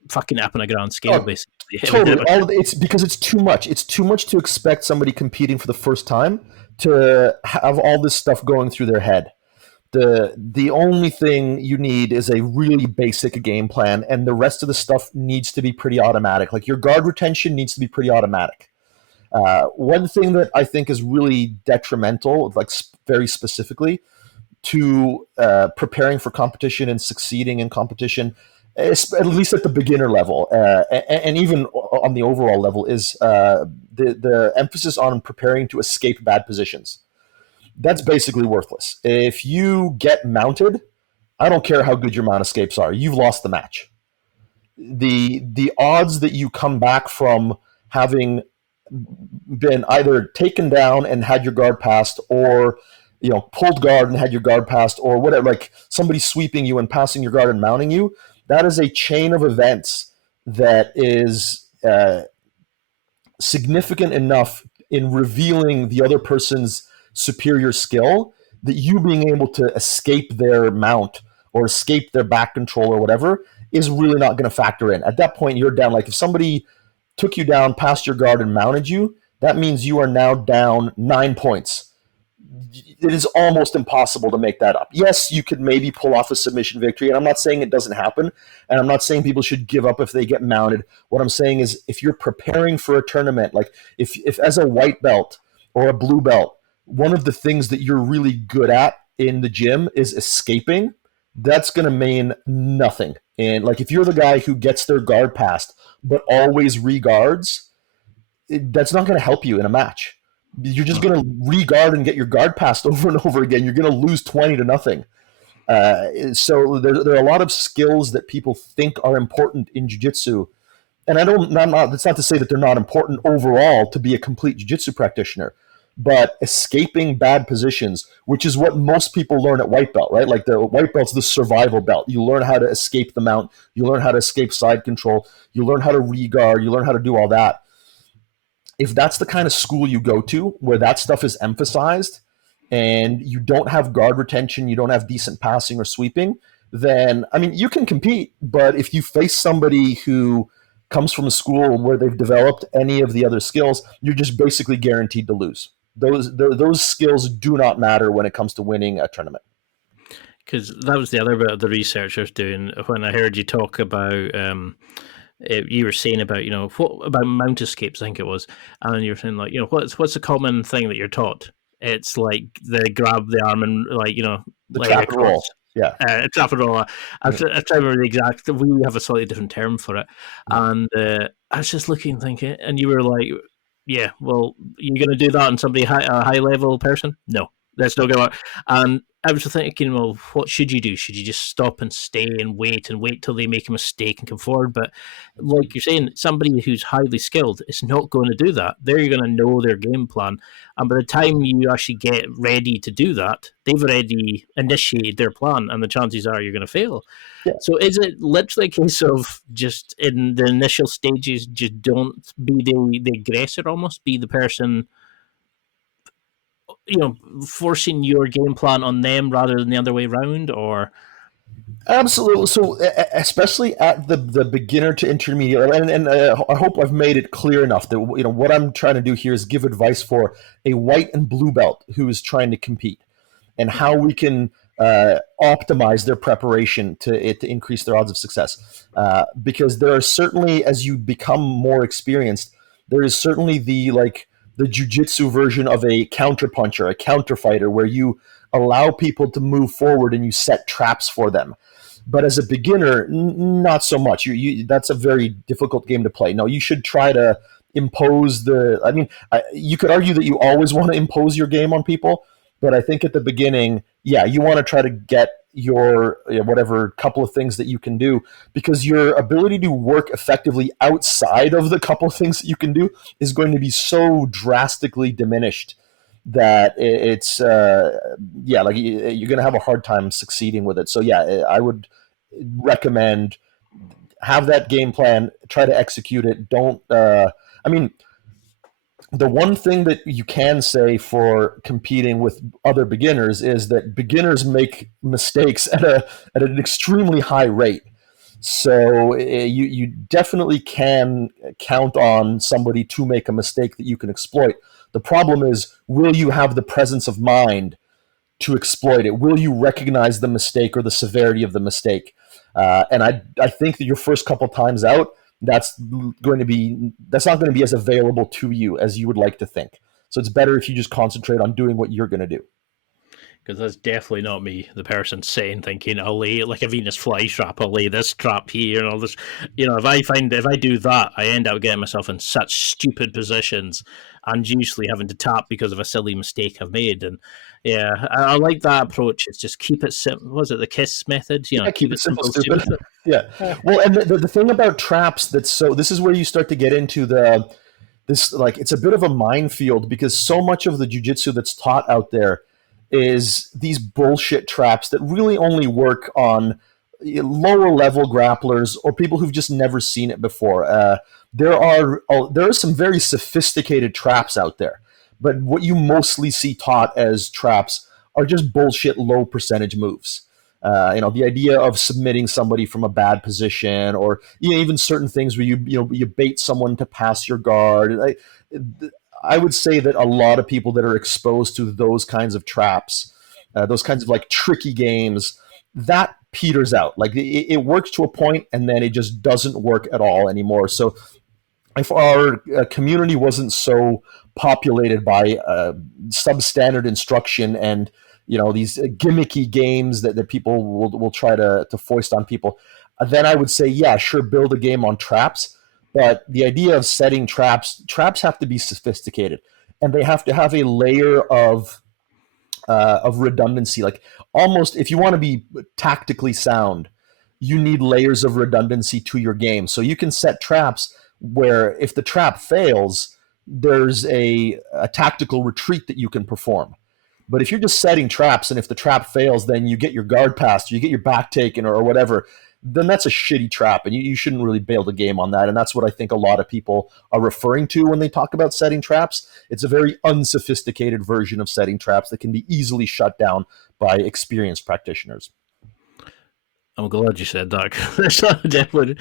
fucking up on a grand scale, basically. Totally. It's because it's too much. It's too much to expect somebody competing for the first time to have all this stuff going through their head. The only thing you need is a really basic game plan, and the rest of the stuff needs to be pretty automatic. Like your guard retention needs to be pretty automatic. One thing that I think is really detrimental, like very specifically, to preparing for competition and succeeding in competition, at least at the beginner level, and even on the overall level, is the emphasis on preparing to escape bad positions. That's basically worthless. If you get mounted, I don't care how good your mount escapes are, you've lost the match. The odds that you come back from having been either taken down and had your guard passed, or pulled guard and had your guard passed, or whatever, like somebody sweeping you and passing your guard and mounting you, that is a chain of events that is significant enough in revealing the other person's superior skill that you being able to escape their mount or escape their back control or whatever is really not going to factor in. At that point, you're down. Like if somebody took you down, passed your guard, and mounted you, that means you are now down 9 points. It is almost impossible to make that up. Yes, you could maybe pull off a submission victory, and I'm not saying it doesn't happen, and I'm not saying people should give up if they get mounted. What I'm saying is if you're preparing for a tournament, like if as a white belt or a blue belt, one of the things that you're really good at in the gym is escaping, that's going to mean nothing. And like if you're the guy who gets their guard passed but always reguards, that's not going to help you in a match. You're just going to reguard and get your guard passed over and over again. You're going to lose 20-0. So there are a lot of skills that people think are important in jiu-jitsu. And it's not to say that they're not important overall to be a complete jiu-jitsu practitioner, but escaping bad positions, which is what most people learn at white belt, right? Like the white belt's the survival belt. You learn how to escape the mount. You learn how to escape side control. You learn how to reguard. You learn how to do all that. If that's the kind of school you go to where that stuff is emphasized and you don't have guard retention, you don't have decent passing or sweeping, then, I mean, you can compete, but if you face somebody who comes from a school where they've developed any of the other skills, you're just basically guaranteed to lose. Those skills do not matter when it comes to winning a tournament. Because that was the other bit of the research I was doing when I heard you talk about, you were saying about, about mount escapes, I think it was, and you were saying like, what's a common thing that you're taught? It's like they grab the arm and the trap roll. Yeah, trap roll. I'm trying to remember the exact. We have a slightly different term for it, and I was just looking, thinking, and you were like, "Yeah, well, you're going to do that on somebody a high level person? No, that's not going to work." And I was thinking, well, what should you do? Should you just stop and stay and wait till they make a mistake and come forward? But like you're saying, somebody who's highly skilled is not going to do that. They're going to know their game plan. And by the time you actually get ready to do that, they've already initiated their plan, and the chances are you're going to fail. Yeah. So is it literally a case of just in the initial stages, just don't be the aggressor, almost be the person forcing your game plan on them rather than the other way around? Or absolutely. So especially at the beginner to intermediate, and I hope I've made it clear enough that what I'm trying to do here is give advice for a white and blue belt who is trying to compete, and how we can optimize their preparation to increase their odds of success. Because there are certainly, as you become more experienced, there is certainly the jiu-jitsu version of a counterpuncher, a counterfighter, where you allow people to move forward and you set traps for them. But as a beginner, not so much. That's a very difficult game to play. No, you should try to impose you could argue that you always want to impose your game on people, but I think at the beginning, you want to try to get your whatever couple of things that you can do, because your ability to work effectively outside of the couple of things that you can do is going to be so drastically diminished that it's you're going to have a hard time succeeding with it. So I would recommend have that game plan, try to execute it. Don't the one thing that you can say for competing with other beginners is that beginners make mistakes at an extremely high rate. So you definitely can count on somebody to make a mistake that you can exploit. The problem is, will you have the presence of mind to exploit it? Will you recognize the mistake or the severity of the mistake? And I think that your first couple times out, that's not going to be as available to you as you would like to think. So it's better if you just concentrate on doing what you're going to do. Because that's definitely not me, the person saying, thinking, I'll lay like a Venus flytrap, I'll lay this trap here and all this. If I do that, I end up getting myself in such stupid positions and usually having to tap because of a silly mistake I've made. And yeah, I like that approach. It's just keep it simple. Was it the KISS method? Keep it simple, stupid. Yeah. Well, and the thing about traps this is where you start to get into it's a bit of a minefield, because so much of the jiu-jitsu that's taught out there is these bullshit traps that really only work on lower level grapplers or people who've just never seen it before. There are some very sophisticated traps out there, but what you mostly see taught as traps are just bullshit low percentage moves. The idea of submitting somebody from a bad position, or even certain things where you bait someone to pass your guard. I would say that a lot of people that are exposed to those kinds of traps, those kinds of like tricky games, that peters out. Like it works to a point, and then it just doesn't work at all anymore. So if our community wasn't so populated by substandard instruction and these gimmicky games that people will try to foist on people, then I would say, yeah, sure, build a game on traps. But the idea of setting traps have to be sophisticated, and they have to have a layer of redundancy. Like, almost, if you want to be tactically sound, you need layers of redundancy to your game. So you can set traps where if the trap fails, there's a tactical retreat that you can perform. But if you're just setting traps, and if the trap fails, then you get your guard passed, or you get your back taken, or whatever, then that's a shitty trap, and you shouldn't really build a game on that. And that's what I think a lot of people are referring to when they talk about setting traps. It's a very unsophisticated version of setting traps that can be easily shut down by experienced practitioners. I'm glad you said that. That's definitely.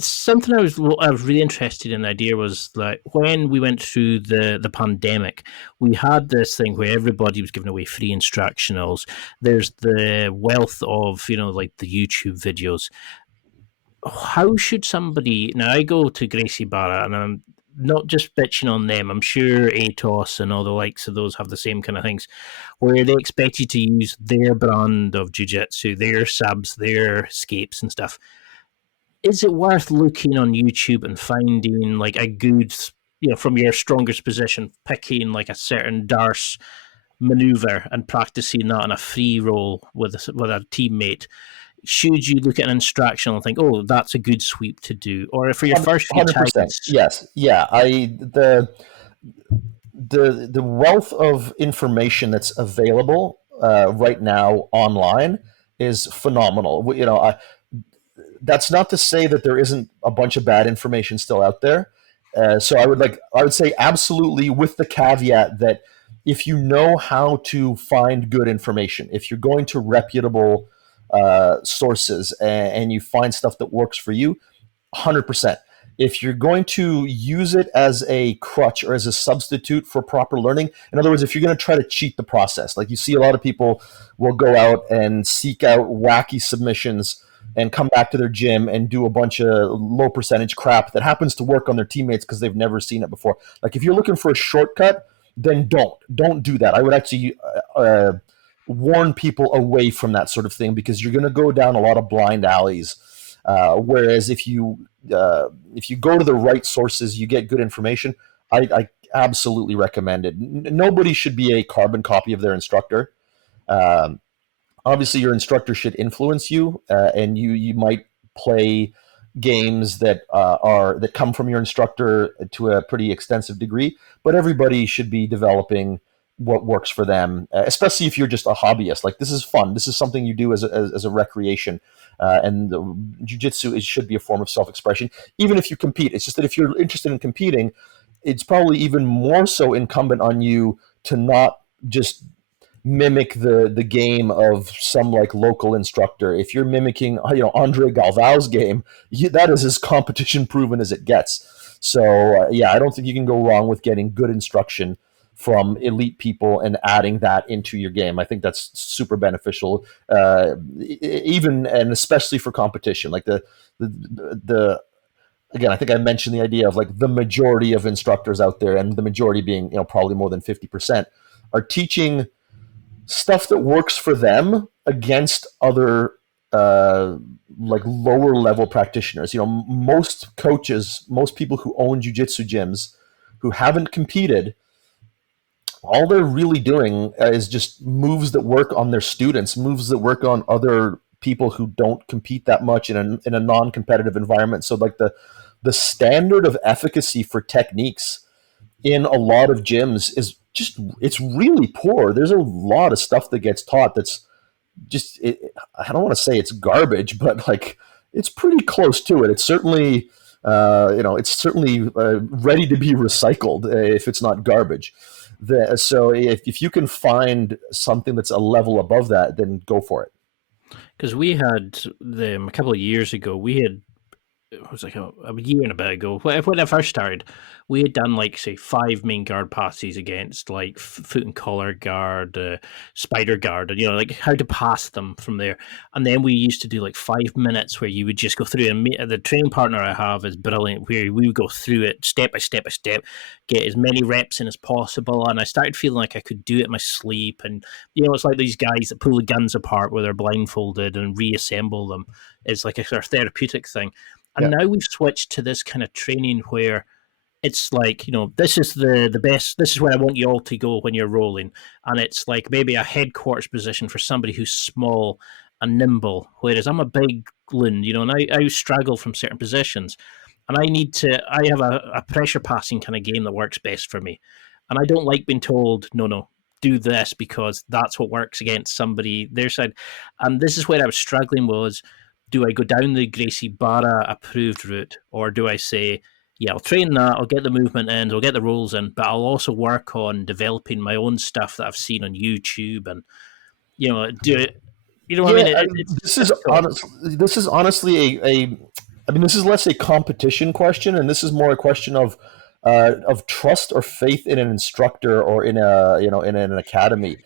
Something I was really interested in. The idea was like when we went through the pandemic, we had this thing where everybody was giving away free instructionals. There's the wealth of like the YouTube videos. How should somebody now? I go to Gracie Barra, and I'm not just bitching on them. I'm sure ATOS and all the likes of those have the same kind of things, where they expect you to use their brand of jiu-jitsu, their subs, their escapes and stuff. Is it worth looking on YouTube and finding like a good, from your strongest position, picking like a certain Darce maneuver and practicing that on a free roll with a teammate? Should you look at an instructional and think, oh, that's a good sweep to do? Or for your first few 100%, times? yes. Yeah. The wealth of information that's available right now online is phenomenal. That's not to say that there isn't a bunch of bad information still out there. So I would say absolutely, with the caveat that if you know how to find good information, if you're going to reputable sources and you find stuff that works for you, 100%. If you're going to use it as a crutch or as a substitute for proper learning, in other words, if you're going to try to cheat the process, like you see a lot of people will go out and seek out wacky submissions and come back to their gym and do a bunch of low percentage crap that happens to work on their teammates because they've never seen it before. Like if you're looking for a shortcut, then don't do that. I would actually warn people away from that sort of thing, because you're going to go down a lot of blind alleys. Whereas if you go to the right sources, you get good information. I absolutely recommend it. Nobody should be a carbon copy of their instructor. Obviously, your instructor should influence you, and you might play games that come from your instructor to a pretty extensive degree. But everybody should be developing what works for them, especially if you're just a hobbyist. Like, this is fun. This is something you do as a recreation. And jiu-jitsu should be a form of self-expression, even if you compete. It's just that if you're interested in competing, it's probably even more so incumbent on you to not just mimic the game of some like local instructor. If you're mimicking Andre Galvao's game, that is as competition proven as it gets. So yeah, I don't think you can go wrong with getting good instruction from elite people and adding that into your game. I think that's super beneficial, even and especially for competition. Like the again, I think I mentioned the idea of like the majority of instructors out there, and the majority being, probably more than 50%, are teaching stuff that works for them against other like lower level practitioners. Most coaches, most people who own jiu-jitsu gyms who haven't competed, all they're really doing is just moves that work on their students, moves that work on other people who don't compete that much in a non-competitive environment. So like the standard of efficacy for techniques in a lot of gyms is just, it's really poor. There's a lot of stuff that gets taught that's just, I don't want to say it's garbage, but like it's pretty close to it. It's certainly ready to be recycled if it's not garbage. So if you can find something that's a level above that, then go for it. Because we had them a couple of years ago. It was like a year and a bit ago. When I first started, we had done like, say, 5 main guard passes against like foot and collar guard, spider guard, and like how to pass them from there. And then we used to do like 5 minutes where you would just go through. And the training partner I have is brilliant, where we would go through it step by step by step, get as many reps in as possible. And I started feeling like I could do it in my sleep. And it's like these guys that pull the guns apart where they're blindfolded and reassemble them. It's like a sort of therapeutic thing. And now we've switched to this kind of training where it's like, this is the best, this is where I want you all to go when you're rolling. And it's like maybe a headquarters position for somebody who's small and nimble, whereas I'm a big loon, and I struggle from certain positions. And I have a pressure passing kind of game that works best for me. And I don't like being told, no, do this because that's what works against somebody their side. And this is where I was struggling was, do I go down the Gracie Barra approved route, or do I say, I'll train that, I'll get the movement in, I'll get the rolls in, but I'll also work on developing my own stuff that I've seen on YouTube and, do it. You know what I mean? This is honestly this is less a competition question, and this is more a question of trust or faith in an instructor or in an academy.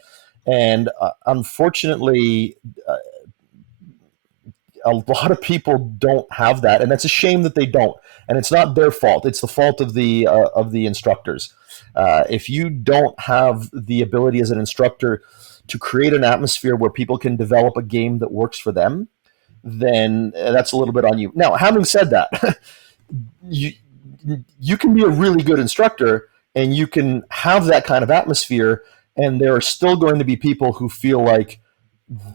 And unfortunately, a lot of people don't have that, and that's a shame that they don't. And it's not their fault; it's the fault of the instructors. If you don't have the ability as an instructor to create an atmosphere where people can develop a game that works for them, then that's a little bit on you. Now, having said that, you can be a really good instructor, and you can have that kind of atmosphere, and there are still going to be people who feel like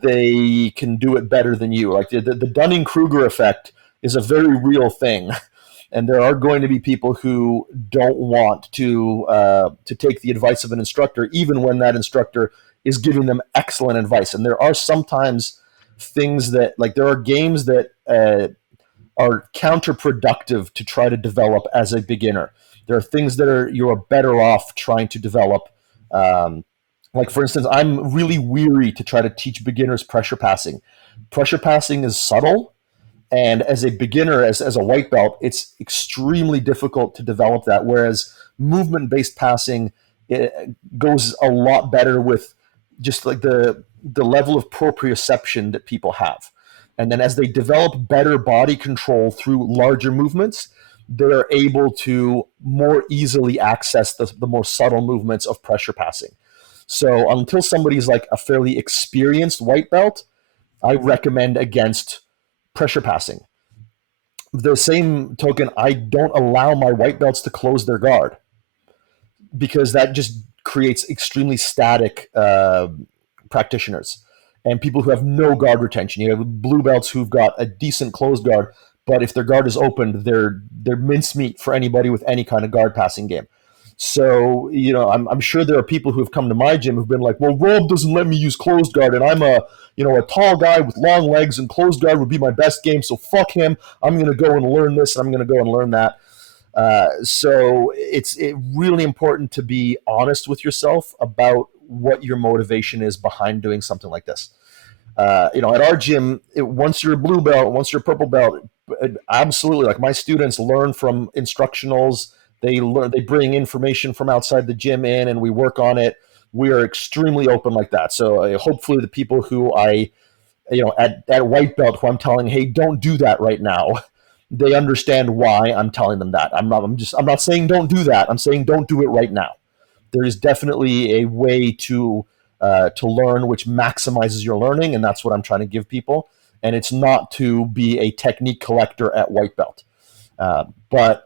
they can do it better than you. Like the Dunning-Kruger effect is a very real thing. And there are going to be people who don't want to take the advice of an instructor, even when that instructor is giving them excellent advice. And there are sometimes things that, like, there are games that are counterproductive to try to develop as a beginner. There are things that you're better off trying to develop. Like, for instance, I'm really weary to try to teach beginners pressure passing. Pressure passing is subtle, and as a beginner, as a white belt, it's extremely difficult to develop that, whereas movement-based passing, it goes a lot better with just like the level of proprioception that people have. And then as they develop better body control through larger movements, they're able to more easily access the more subtle movements of pressure passing. So until somebody's like a fairly experienced white belt, I recommend against pressure passing. The same token, I don't allow my white belts to close their guard, because that just creates extremely static practitioners and people who have no guard retention. You have blue belts who've got a decent closed guard, but if their guard is opened, they're mincemeat for anybody with any kind of guard passing game. So, I'm sure there are people who have come to my gym who've been like, well, Rob doesn't let me use closed guard, and I'm a tall guy with long legs, and closed guard would be my best game, so fuck him. I'm going to go and learn this, and I'm going to go and learn that. So it's really important to be honest with yourself about what your motivation is behind doing something like this. At our gym, once you're a blue belt, once you're a purple belt, absolutely, like, my students learn from instructionals. They learn, they bring information from outside the gym in, and we work on it. We are extremely open like that. So hopefully the people who I, at white belt, who I'm telling, hey, don't do that right now, they understand why I'm telling them that. I'm not saying don't do that. I'm saying don't do it right now. There is definitely a way to learn which maximizes your learning, and that's what I'm trying to give people. And it's not to be a technique collector at white belt, but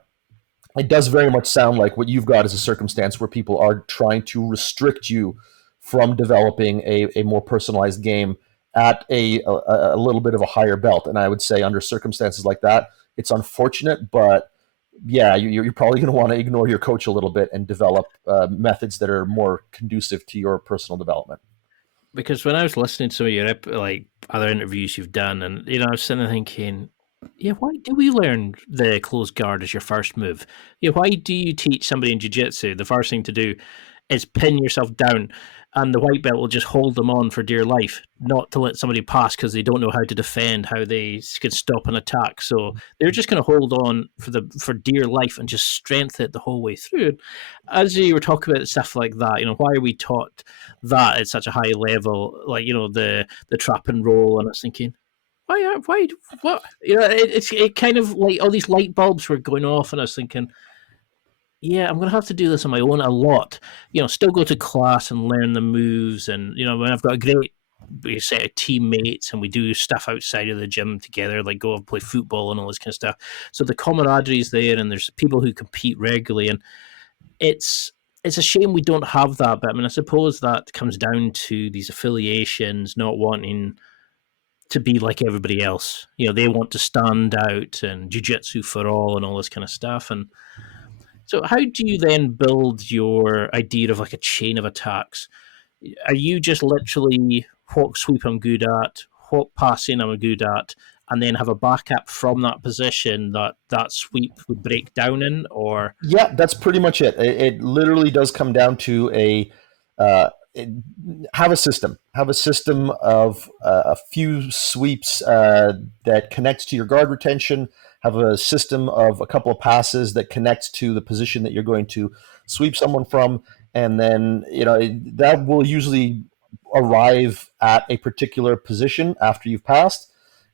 it does very much sound like what you've got is a circumstance where people are trying to restrict you from developing a more personalized game at a little bit of a higher belt. And I would say under circumstances like that, it's unfortunate, but yeah, you're probably going to want to ignore your coach a little bit and develop methods that are more conducive to your personal development. Because when I was listening to some of your other interviews you've done, and I was sitting there thinking, yeah, why do we learn the closed guard as your first move? Why do you teach somebody in jiu-jitsu the first thing to do is pin yourself down, and the white belt will just hold them on for dear life, not to let somebody pass because they don't know how to defend, how they can stop an attack. So they're just going to hold on for dear life and just strengthen it the whole way through. As you were talking about stuff like that, why are we taught that at such a high level? Like the trap and roll, and I was thinking, why, what? It kind of like all these light bulbs were going off, and I was thinking, yeah, I'm going to have to do this on my own a lot. Still go to class and learn the moves, and when I've got a great set of teammates and we do stuff outside of the gym together, like go and play football and all this kind of stuff. So the camaraderie is there, and there's people who compete regularly, and it's a shame we don't have that. But I mean, I suppose that comes down to these affiliations not wanting to be like everybody else. They want to stand out, and jiu-jitsu for all and all this kind of stuff. And so how do you then build your idea of like a chain of attacks? Are you just literally what sweep I'm good at, what passing I'm good at, and then have a backup from that position that sweep would break down in? Or Yeah, that's pretty much it. It literally does come down to have a system of a few sweeps that connects to your guard retention, have a system of a couple of passes that connects to the position that you're going to sweep someone from, and then that will usually arrive at a particular position after you've passed,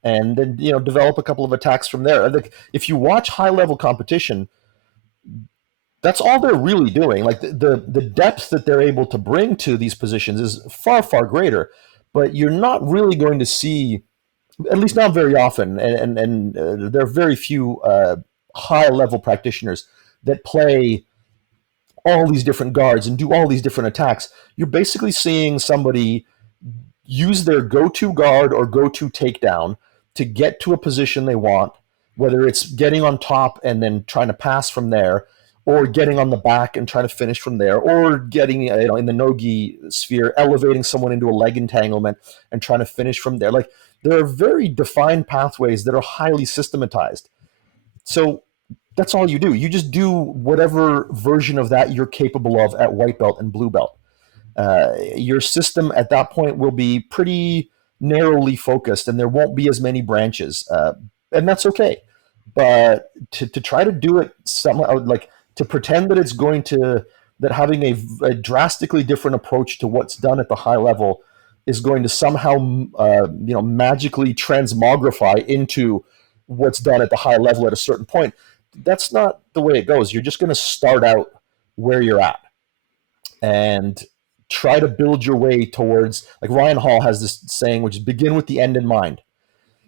and then develop a couple of attacks from there. If you watch high level competition, that's all they're really doing. Like the depth that they're able to bring to these positions is far, far greater. But you're not really going to see, at least not very often, and there are very few high level practitioners that play all these different guards and do all these different attacks. You're basically seeing somebody use their go-to guard or go-to takedown to get to a position they want, whether it's getting on top and then trying to pass from there, or getting on the back and trying to finish from there, or getting in the no-gi sphere, elevating someone into a leg entanglement and trying to finish from there. Like, there are very defined pathways that are highly systematized. So that's all you do. You just do whatever version of that you're capable of at white belt and blue belt. Your system at that point will be pretty narrowly focused, and there won't be as many branches, and that's okay. But to try to do it somehow, like to pretend that it's going to, that having a drastically different approach to what's done at the high level is going to somehow magically transmogrify into what's done at the high level at a certain point, that's not the way it goes. You're just going to start out where you're at and try to build your way towards, like Ryan Hall has this saying, which is begin with the end in mind.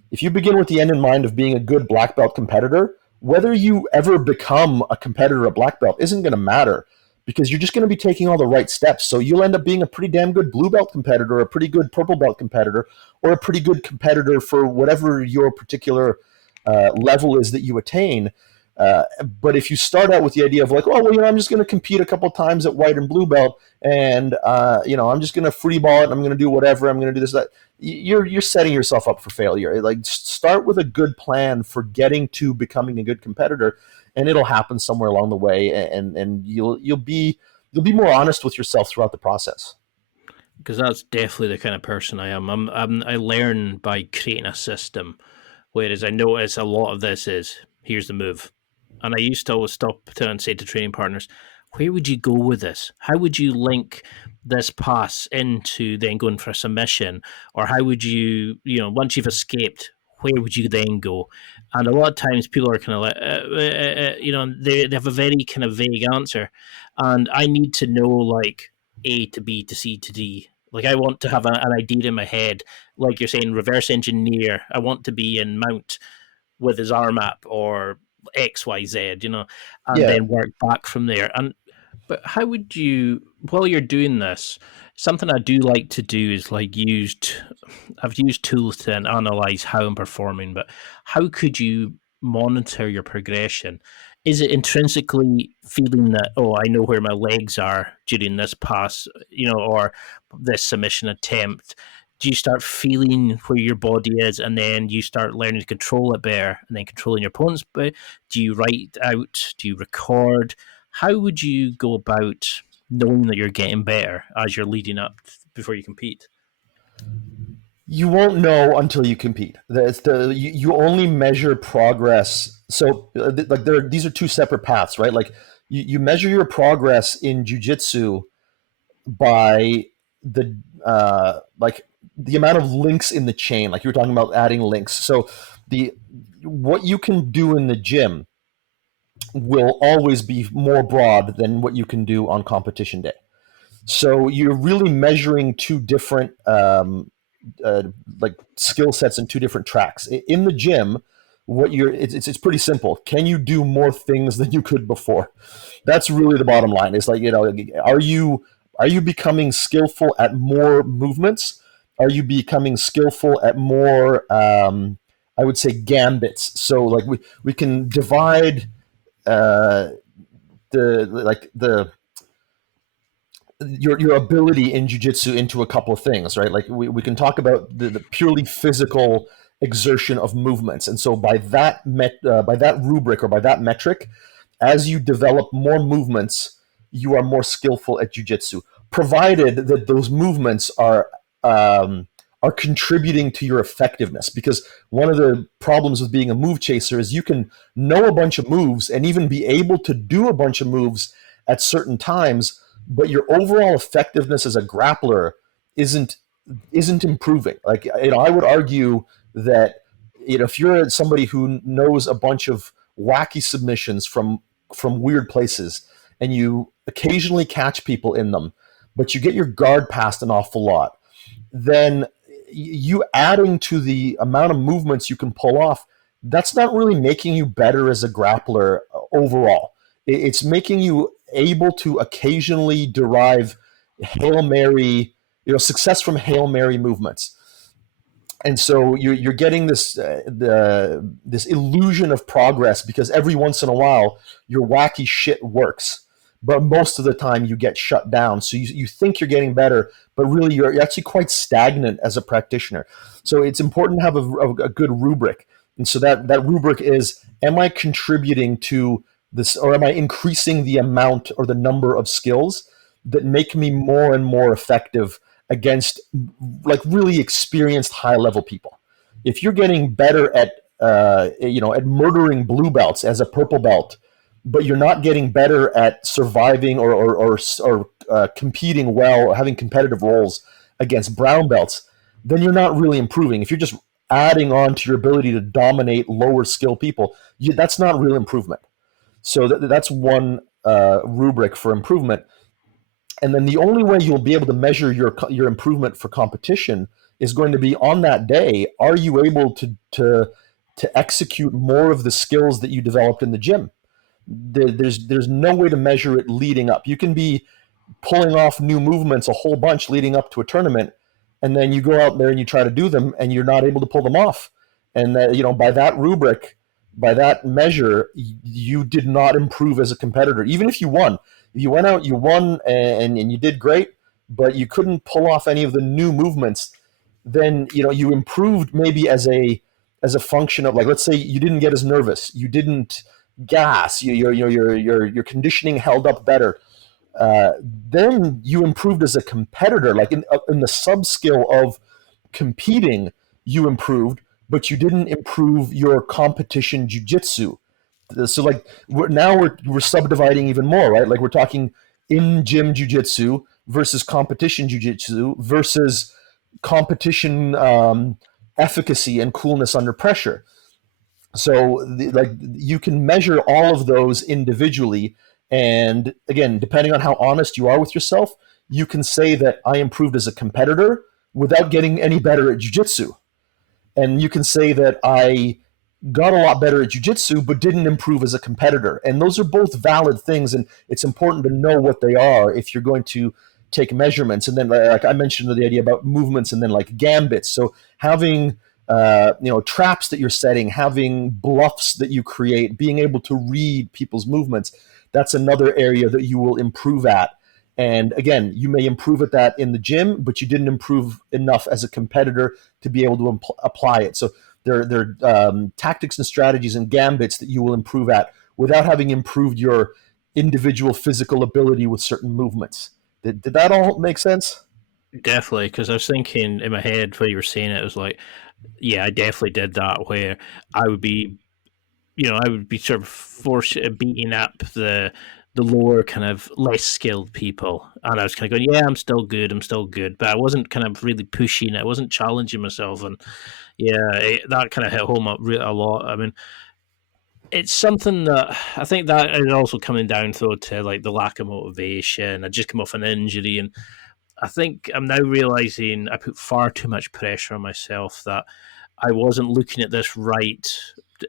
If you begin with the end in mind of being a good black belt competitor, whether you ever become a competitor at black belt isn't going to matter, because you're just going to be taking all the right steps. So you'll end up being a pretty damn good blue belt competitor, a pretty good purple belt competitor, or a pretty good competitor for whatever your particular level is that you attain. But if you start out with the idea of like, oh, well, I'm just going to compete a couple times at white and blue belt, and I'm just going to free ball it, and I'm going to do whatever, I'm going to do this, that, you're setting yourself up for failure. Like, start with a good plan for getting to becoming a good competitor, and it'll happen somewhere along the way, and you'll be more honest with yourself throughout the process. Because that's definitely the kind of person I am. I learn by creating a system, whereas I notice a lot of this is, here's the move, And I used to always stop and say to training partners, where would you go with this? How would you link this pass into then going for a submission? Or how would you, once you've escaped, where would you then go? And a lot of times people are kind of like, they have a very kind of vague answer. And I need to know like A to B to C to D. Like I want to have an idea in my head, like you're saying, reverse engineer. I want to be in Mount with his arm up or XYZ, and Yeah. then work back from there. But how would you, while you're doing this, something I do like to do is I've used tools to analyze how I'm performing, but how could you monitor your progression? Is it intrinsically feeling that, oh, I know where my legs are during this pass, or this submission attempt? Do you start feeling where your body is and then you start learning to control it better and then controlling your opponent's body? Do you write out? Do you record? How would you go about knowing that you're getting better as you're leading up before you compete? You won't know until you compete. You only measure progress. So these are two separate paths, right? Like you measure your progress in jiu-jitsu by the the amount of links in the chain, like you were talking about adding links. So what you can do in the gym will always be more broad than what you can do on competition day. So you're really measuring two different like skill sets and two different tracks. In the gym, it's pretty simple. Can you do more things than you could before? That's really the bottom line. It's like, are you becoming skillful at more movements? Are you becoming skillful at more I would say gambits? So like we can divide your ability in jiu-jitsu into a couple of things, right? Like we can talk about the purely physical exertion of movements. And so by that rubric or by that metric, as you develop more movements, you are more skillful at jiu-jitsu, provided that those movements are contributing to your effectiveness. Because one of the problems with being a move chaser is you can know a bunch of moves and even be able to do a bunch of moves at certain times, but your overall effectiveness as a grappler isn't improving. Like, I would argue that if you're somebody who knows a bunch of wacky submissions from weird places and you occasionally catch people in them, but you get your guard passed an awful lot, then you adding to the amount of movements you can pull off, that's not really making you better as a grappler overall. It's making you able to occasionally derive Hail Mary, success from Hail Mary movements. And so you're getting this this illusion of progress because every once in a while your wacky shit works, but most of the time you get shut down. So you think you're getting better, but really you're actually quite stagnant as a practitioner. So it's important to have a good rubric. And so that rubric is, am I contributing to this, or am I increasing the amount or the number of skills that make me more and more effective against like really experienced high level people? If you're getting better at at murdering blue belts as a purple belt, but you're not getting better at surviving or competing well or having competitive roles against brown belts, then you're not really improving. If you're just adding on to your ability to dominate lower skill people, that's not real improvement. So that's one rubric for improvement. And then the only way you'll be able to measure your improvement for competition is going to be on that day. Are you able to execute more of the skills that you developed in the gym? There's no way to measure it leading up. You can be pulling off new movements a whole bunch leading up to a tournament, and then you go out there and you try to do them, and you're not able to pull them off. And by that rubric, by that measure, you did not improve as a competitor. Even if you won, if you went out, you won, and you did great, but you couldn't pull off any of the new movements, then you improved maybe as a function of, like, let's say you didn't get as nervous, you didn't gas, your conditioning held up better. Then you improved as a competitor, like in the sub skill of competing, you improved, but you didn't improve your competition jiu-jitsu So like we're subdividing even more, right? Like we're talking in gym jiu-jitsu versus competition jiu-jitsu versus competition efficacy and coolness under pressure. So like you can measure all of those individually, and again, depending on how honest you are with yourself, you can say that I improved as a competitor without getting any better at jiu-jitsu. And you can say that I got a lot better at jiu-jitsu but didn't improve as a competitor. And those are both valid things, and it's important to know what they are if you're going to take measurements. And then, like I mentioned, the idea about movements and then like gambits. So having traps that you're setting, having bluffs that you create, being able to read people's movements, that's another area that you will improve at. And again, you may improve at that in the gym, but you didn't improve enough as a competitor to be able to apply it. So there are tactics and strategies and gambits that you will improve at without having improved your individual physical ability with certain movements. Did that all make sense? Definitely, because I was thinking in my head while you were saying it, was like, yeah, I definitely did that, where I would be, sort of beating up the lower kind of less skilled people, and I was kind of going, yeah, I'm still good, but I wasn't kind of really pushing it, I wasn't challenging myself, and that kind of hit home a lot. I mean, it's something that I think that is also coming down though to like the lack of motivation. I just come off an injury, and I think I'm now realizing I put far too much pressure on myself, that I wasn't looking at this right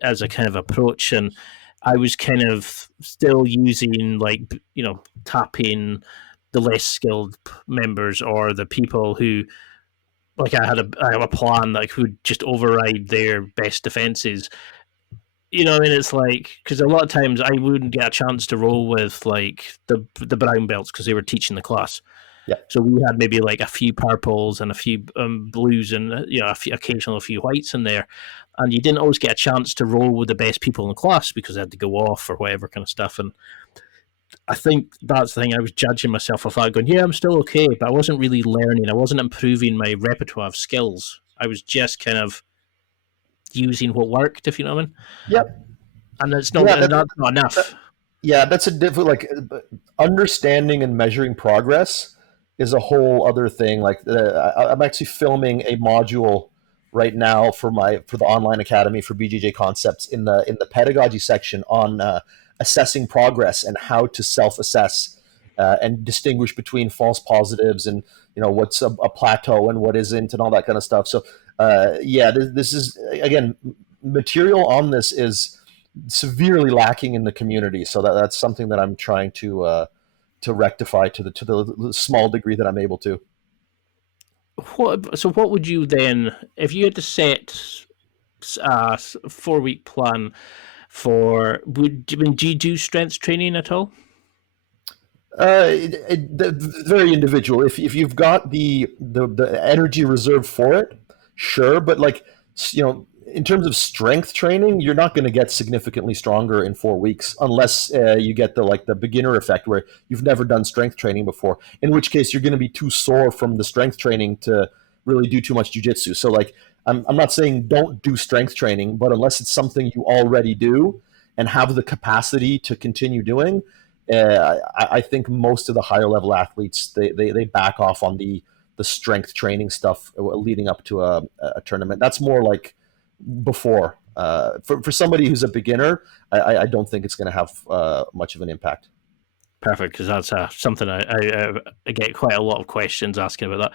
as a kind of approach, and I was kind of still using tapping the less skilled members, or the people who, like, I had a plan that could just override their best defenses. You know, I mean, it's like, because a lot of times I wouldn't get a chance to roll with like the brown belts because they were teaching the class. Yeah. So we had maybe like a few purples and a few blues, and occasional a few whites in there, and you didn't always get a chance to roll with the best people in the class because they had to go off or whatever kind of stuff. And I think that's the thing. I was judging myself off that, going, yeah, I'm still okay, but I wasn't really learning. I wasn't improving my repertoire of skills. I was just kind of using what worked, if you know what I mean. Yep. And it's not not enough. That's a different, like, understanding and measuring progress is a whole other thing. Like I'm actually filming a module right now for the online academy for BJJ concepts in the pedagogy section on assessing progress and how to self-assess and distinguish between false positives and what's a plateau and what isn't and all that kind of stuff. So this is, again, material on this is severely lacking in the community. So that's something that I'm trying to rectify to the small degree that I'm able to. What would you then, if you had to set a 4-week plan for, do you do strength training at all? Very individual. If you've got the energy reserved for it, sure. But in terms of strength training, you're not going to get significantly stronger in 4 weeks unless you get the beginner effect where you've never done strength training before, in which case you're going to be too sore from the strength training to really do too much jiu-jitsu. So I'm not saying don't do strength training, but unless it's something you already do and have the capacity to continue doing, I think most of the higher level athletes, they back off on the strength training stuff leading up to a tournament. That's more like before. For somebody who's a beginner, I don't think it's going to have much of an impact. Perfect, because that's something I get quite a lot of questions asking about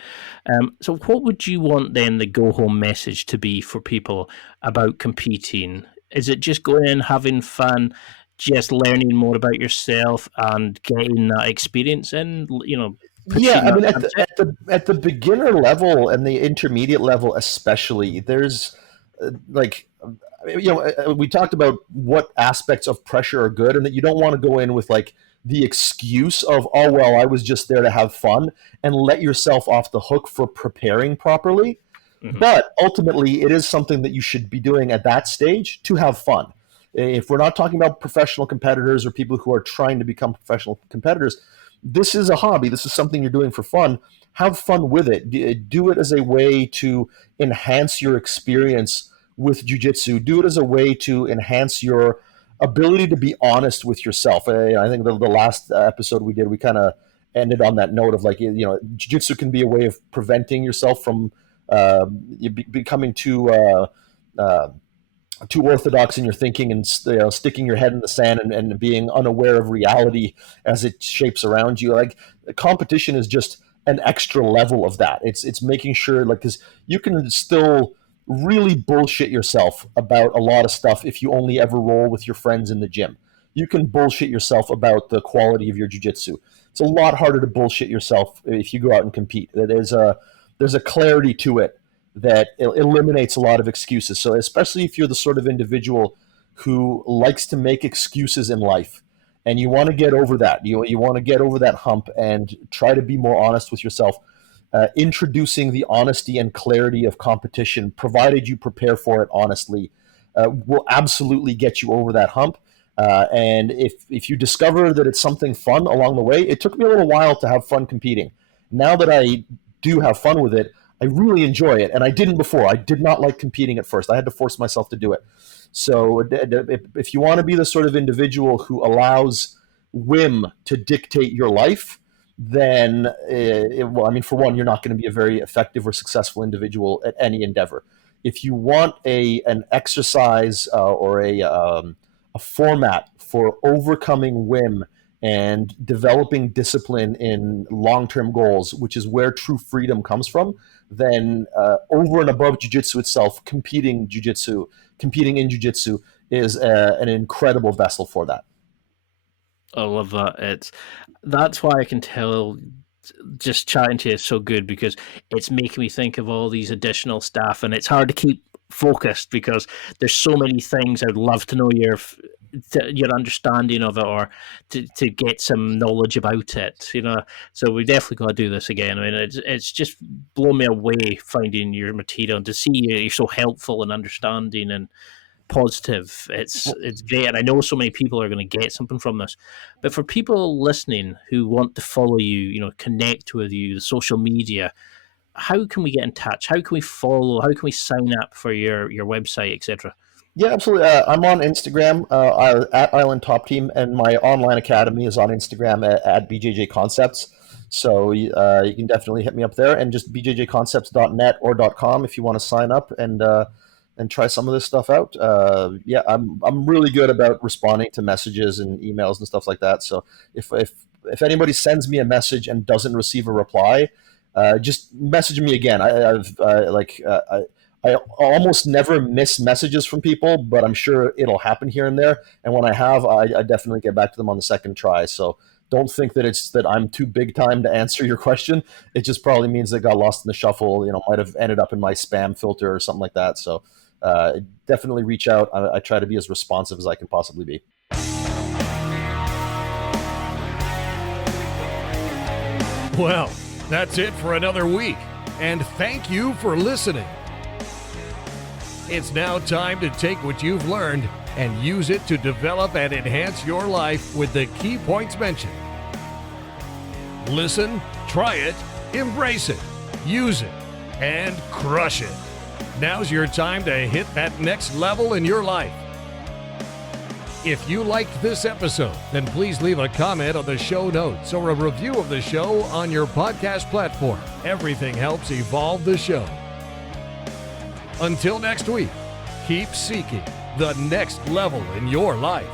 that. So what would you want then the go-home message to be for people about competing? Is it just going in, having fun, just learning more about yourself and getting that experience in, Yeah, I mean, at the beginner level and the intermediate level especially, there's we talked about what aspects of pressure are good, and that you don't want to go in with the excuse of, oh, well, I was just there to have fun, and let yourself off the hook for preparing properly. Mm-hmm. But ultimately, it is something that you should be doing at that stage to have fun. If we're not talking about professional competitors or people who are trying to become professional competitors, this is a hobby. This is something you're doing for fun. Have fun with it. Do it as a way to enhance your experience with jiu-jitsu. Do it as a way to enhance your ability to be honest with yourself. I think the last episode we did, we kind of ended on that note of like, jiu-jitsu can be a way of preventing yourself from becoming too orthodox in your thinking and sticking your head in the sand and being unaware of reality as it shapes around you. Like, competition is just an extra level of that. It's making sure, like, because you can still really bullshit yourself about a lot of stuff if you only ever roll with your friends in the gym. You can bullshit yourself about the quality of your jiu-jitsu. It's a lot harder to bullshit yourself if you go out and compete. There's a clarity to it that eliminates a lot of excuses. So especially if you're the sort of individual who likes to make excuses in life and you want to get over that, you want to get over that hump and try to be more honest with yourself, introducing the honesty and clarity of competition, provided you prepare for it honestly, will absolutely get you over that hump. And if you discover that it's something fun along the way, it took me a little while to have fun competing. Now that I do have fun with it, I really enjoy it. And I didn't before. I did not like competing at first. I had to force myself to do it. So if you want to be the sort of individual who allows whim to dictate your life, then, for one, you're not going to be a very effective or successful individual at any endeavor. If you want an exercise or a format for overcoming whim and developing discipline in long-term goals, which is where true freedom comes from, then over and above jiu-jitsu itself, competing in jiu-jitsu is an incredible vessel for that. I love that. That's why I can tell just chatting to you is so good, because it's making me think of all these additional stuff, and it's hard to keep focused because there's so many things. I'd love to know your understanding of it, or to get some knowledge about it, so we definitely got to do this again. I mean, it's just blown me away finding your material, and to see you're so helpful and understanding and positive. It's great, and I know so many people are going to get something from this. But for people listening who want to follow you, connect with you, the social media, how can we get in touch? How can we follow? How can we sign up for your website, etc.? Yeah, absolutely. I'm on Instagram at Island Top Team, and my online academy is on Instagram at BJJ Concepts. So you can definitely hit me up there, and just bjjconcepts.net or .com if you want to sign up and try some of this stuff out. I'm really good about responding to messages and emails and stuff like that. So if anybody sends me a message and doesn't receive a reply, just message me again. I almost never miss messages from people, but I'm sure it'll happen here and there. And when I have, I definitely get back to them on the second try. So don't think that it's that I'm too big time to answer your question. It just probably means it got lost in the shuffle, might have ended up in my spam filter or something like that. So definitely reach out. I try to be as responsive as I can possibly be. Well, that's it for another week. And thank you for listening. It's now time to take what you've learned and use it to develop and enhance your life with the key points mentioned. Listen, try it, embrace it, use it, and crush it. Now's your time to hit that next level in your life. If you liked this episode, then please leave a comment on the show notes or a review of the show on your podcast platform. Everything helps evolve the show. Until next week, keep seeking the next level in your life.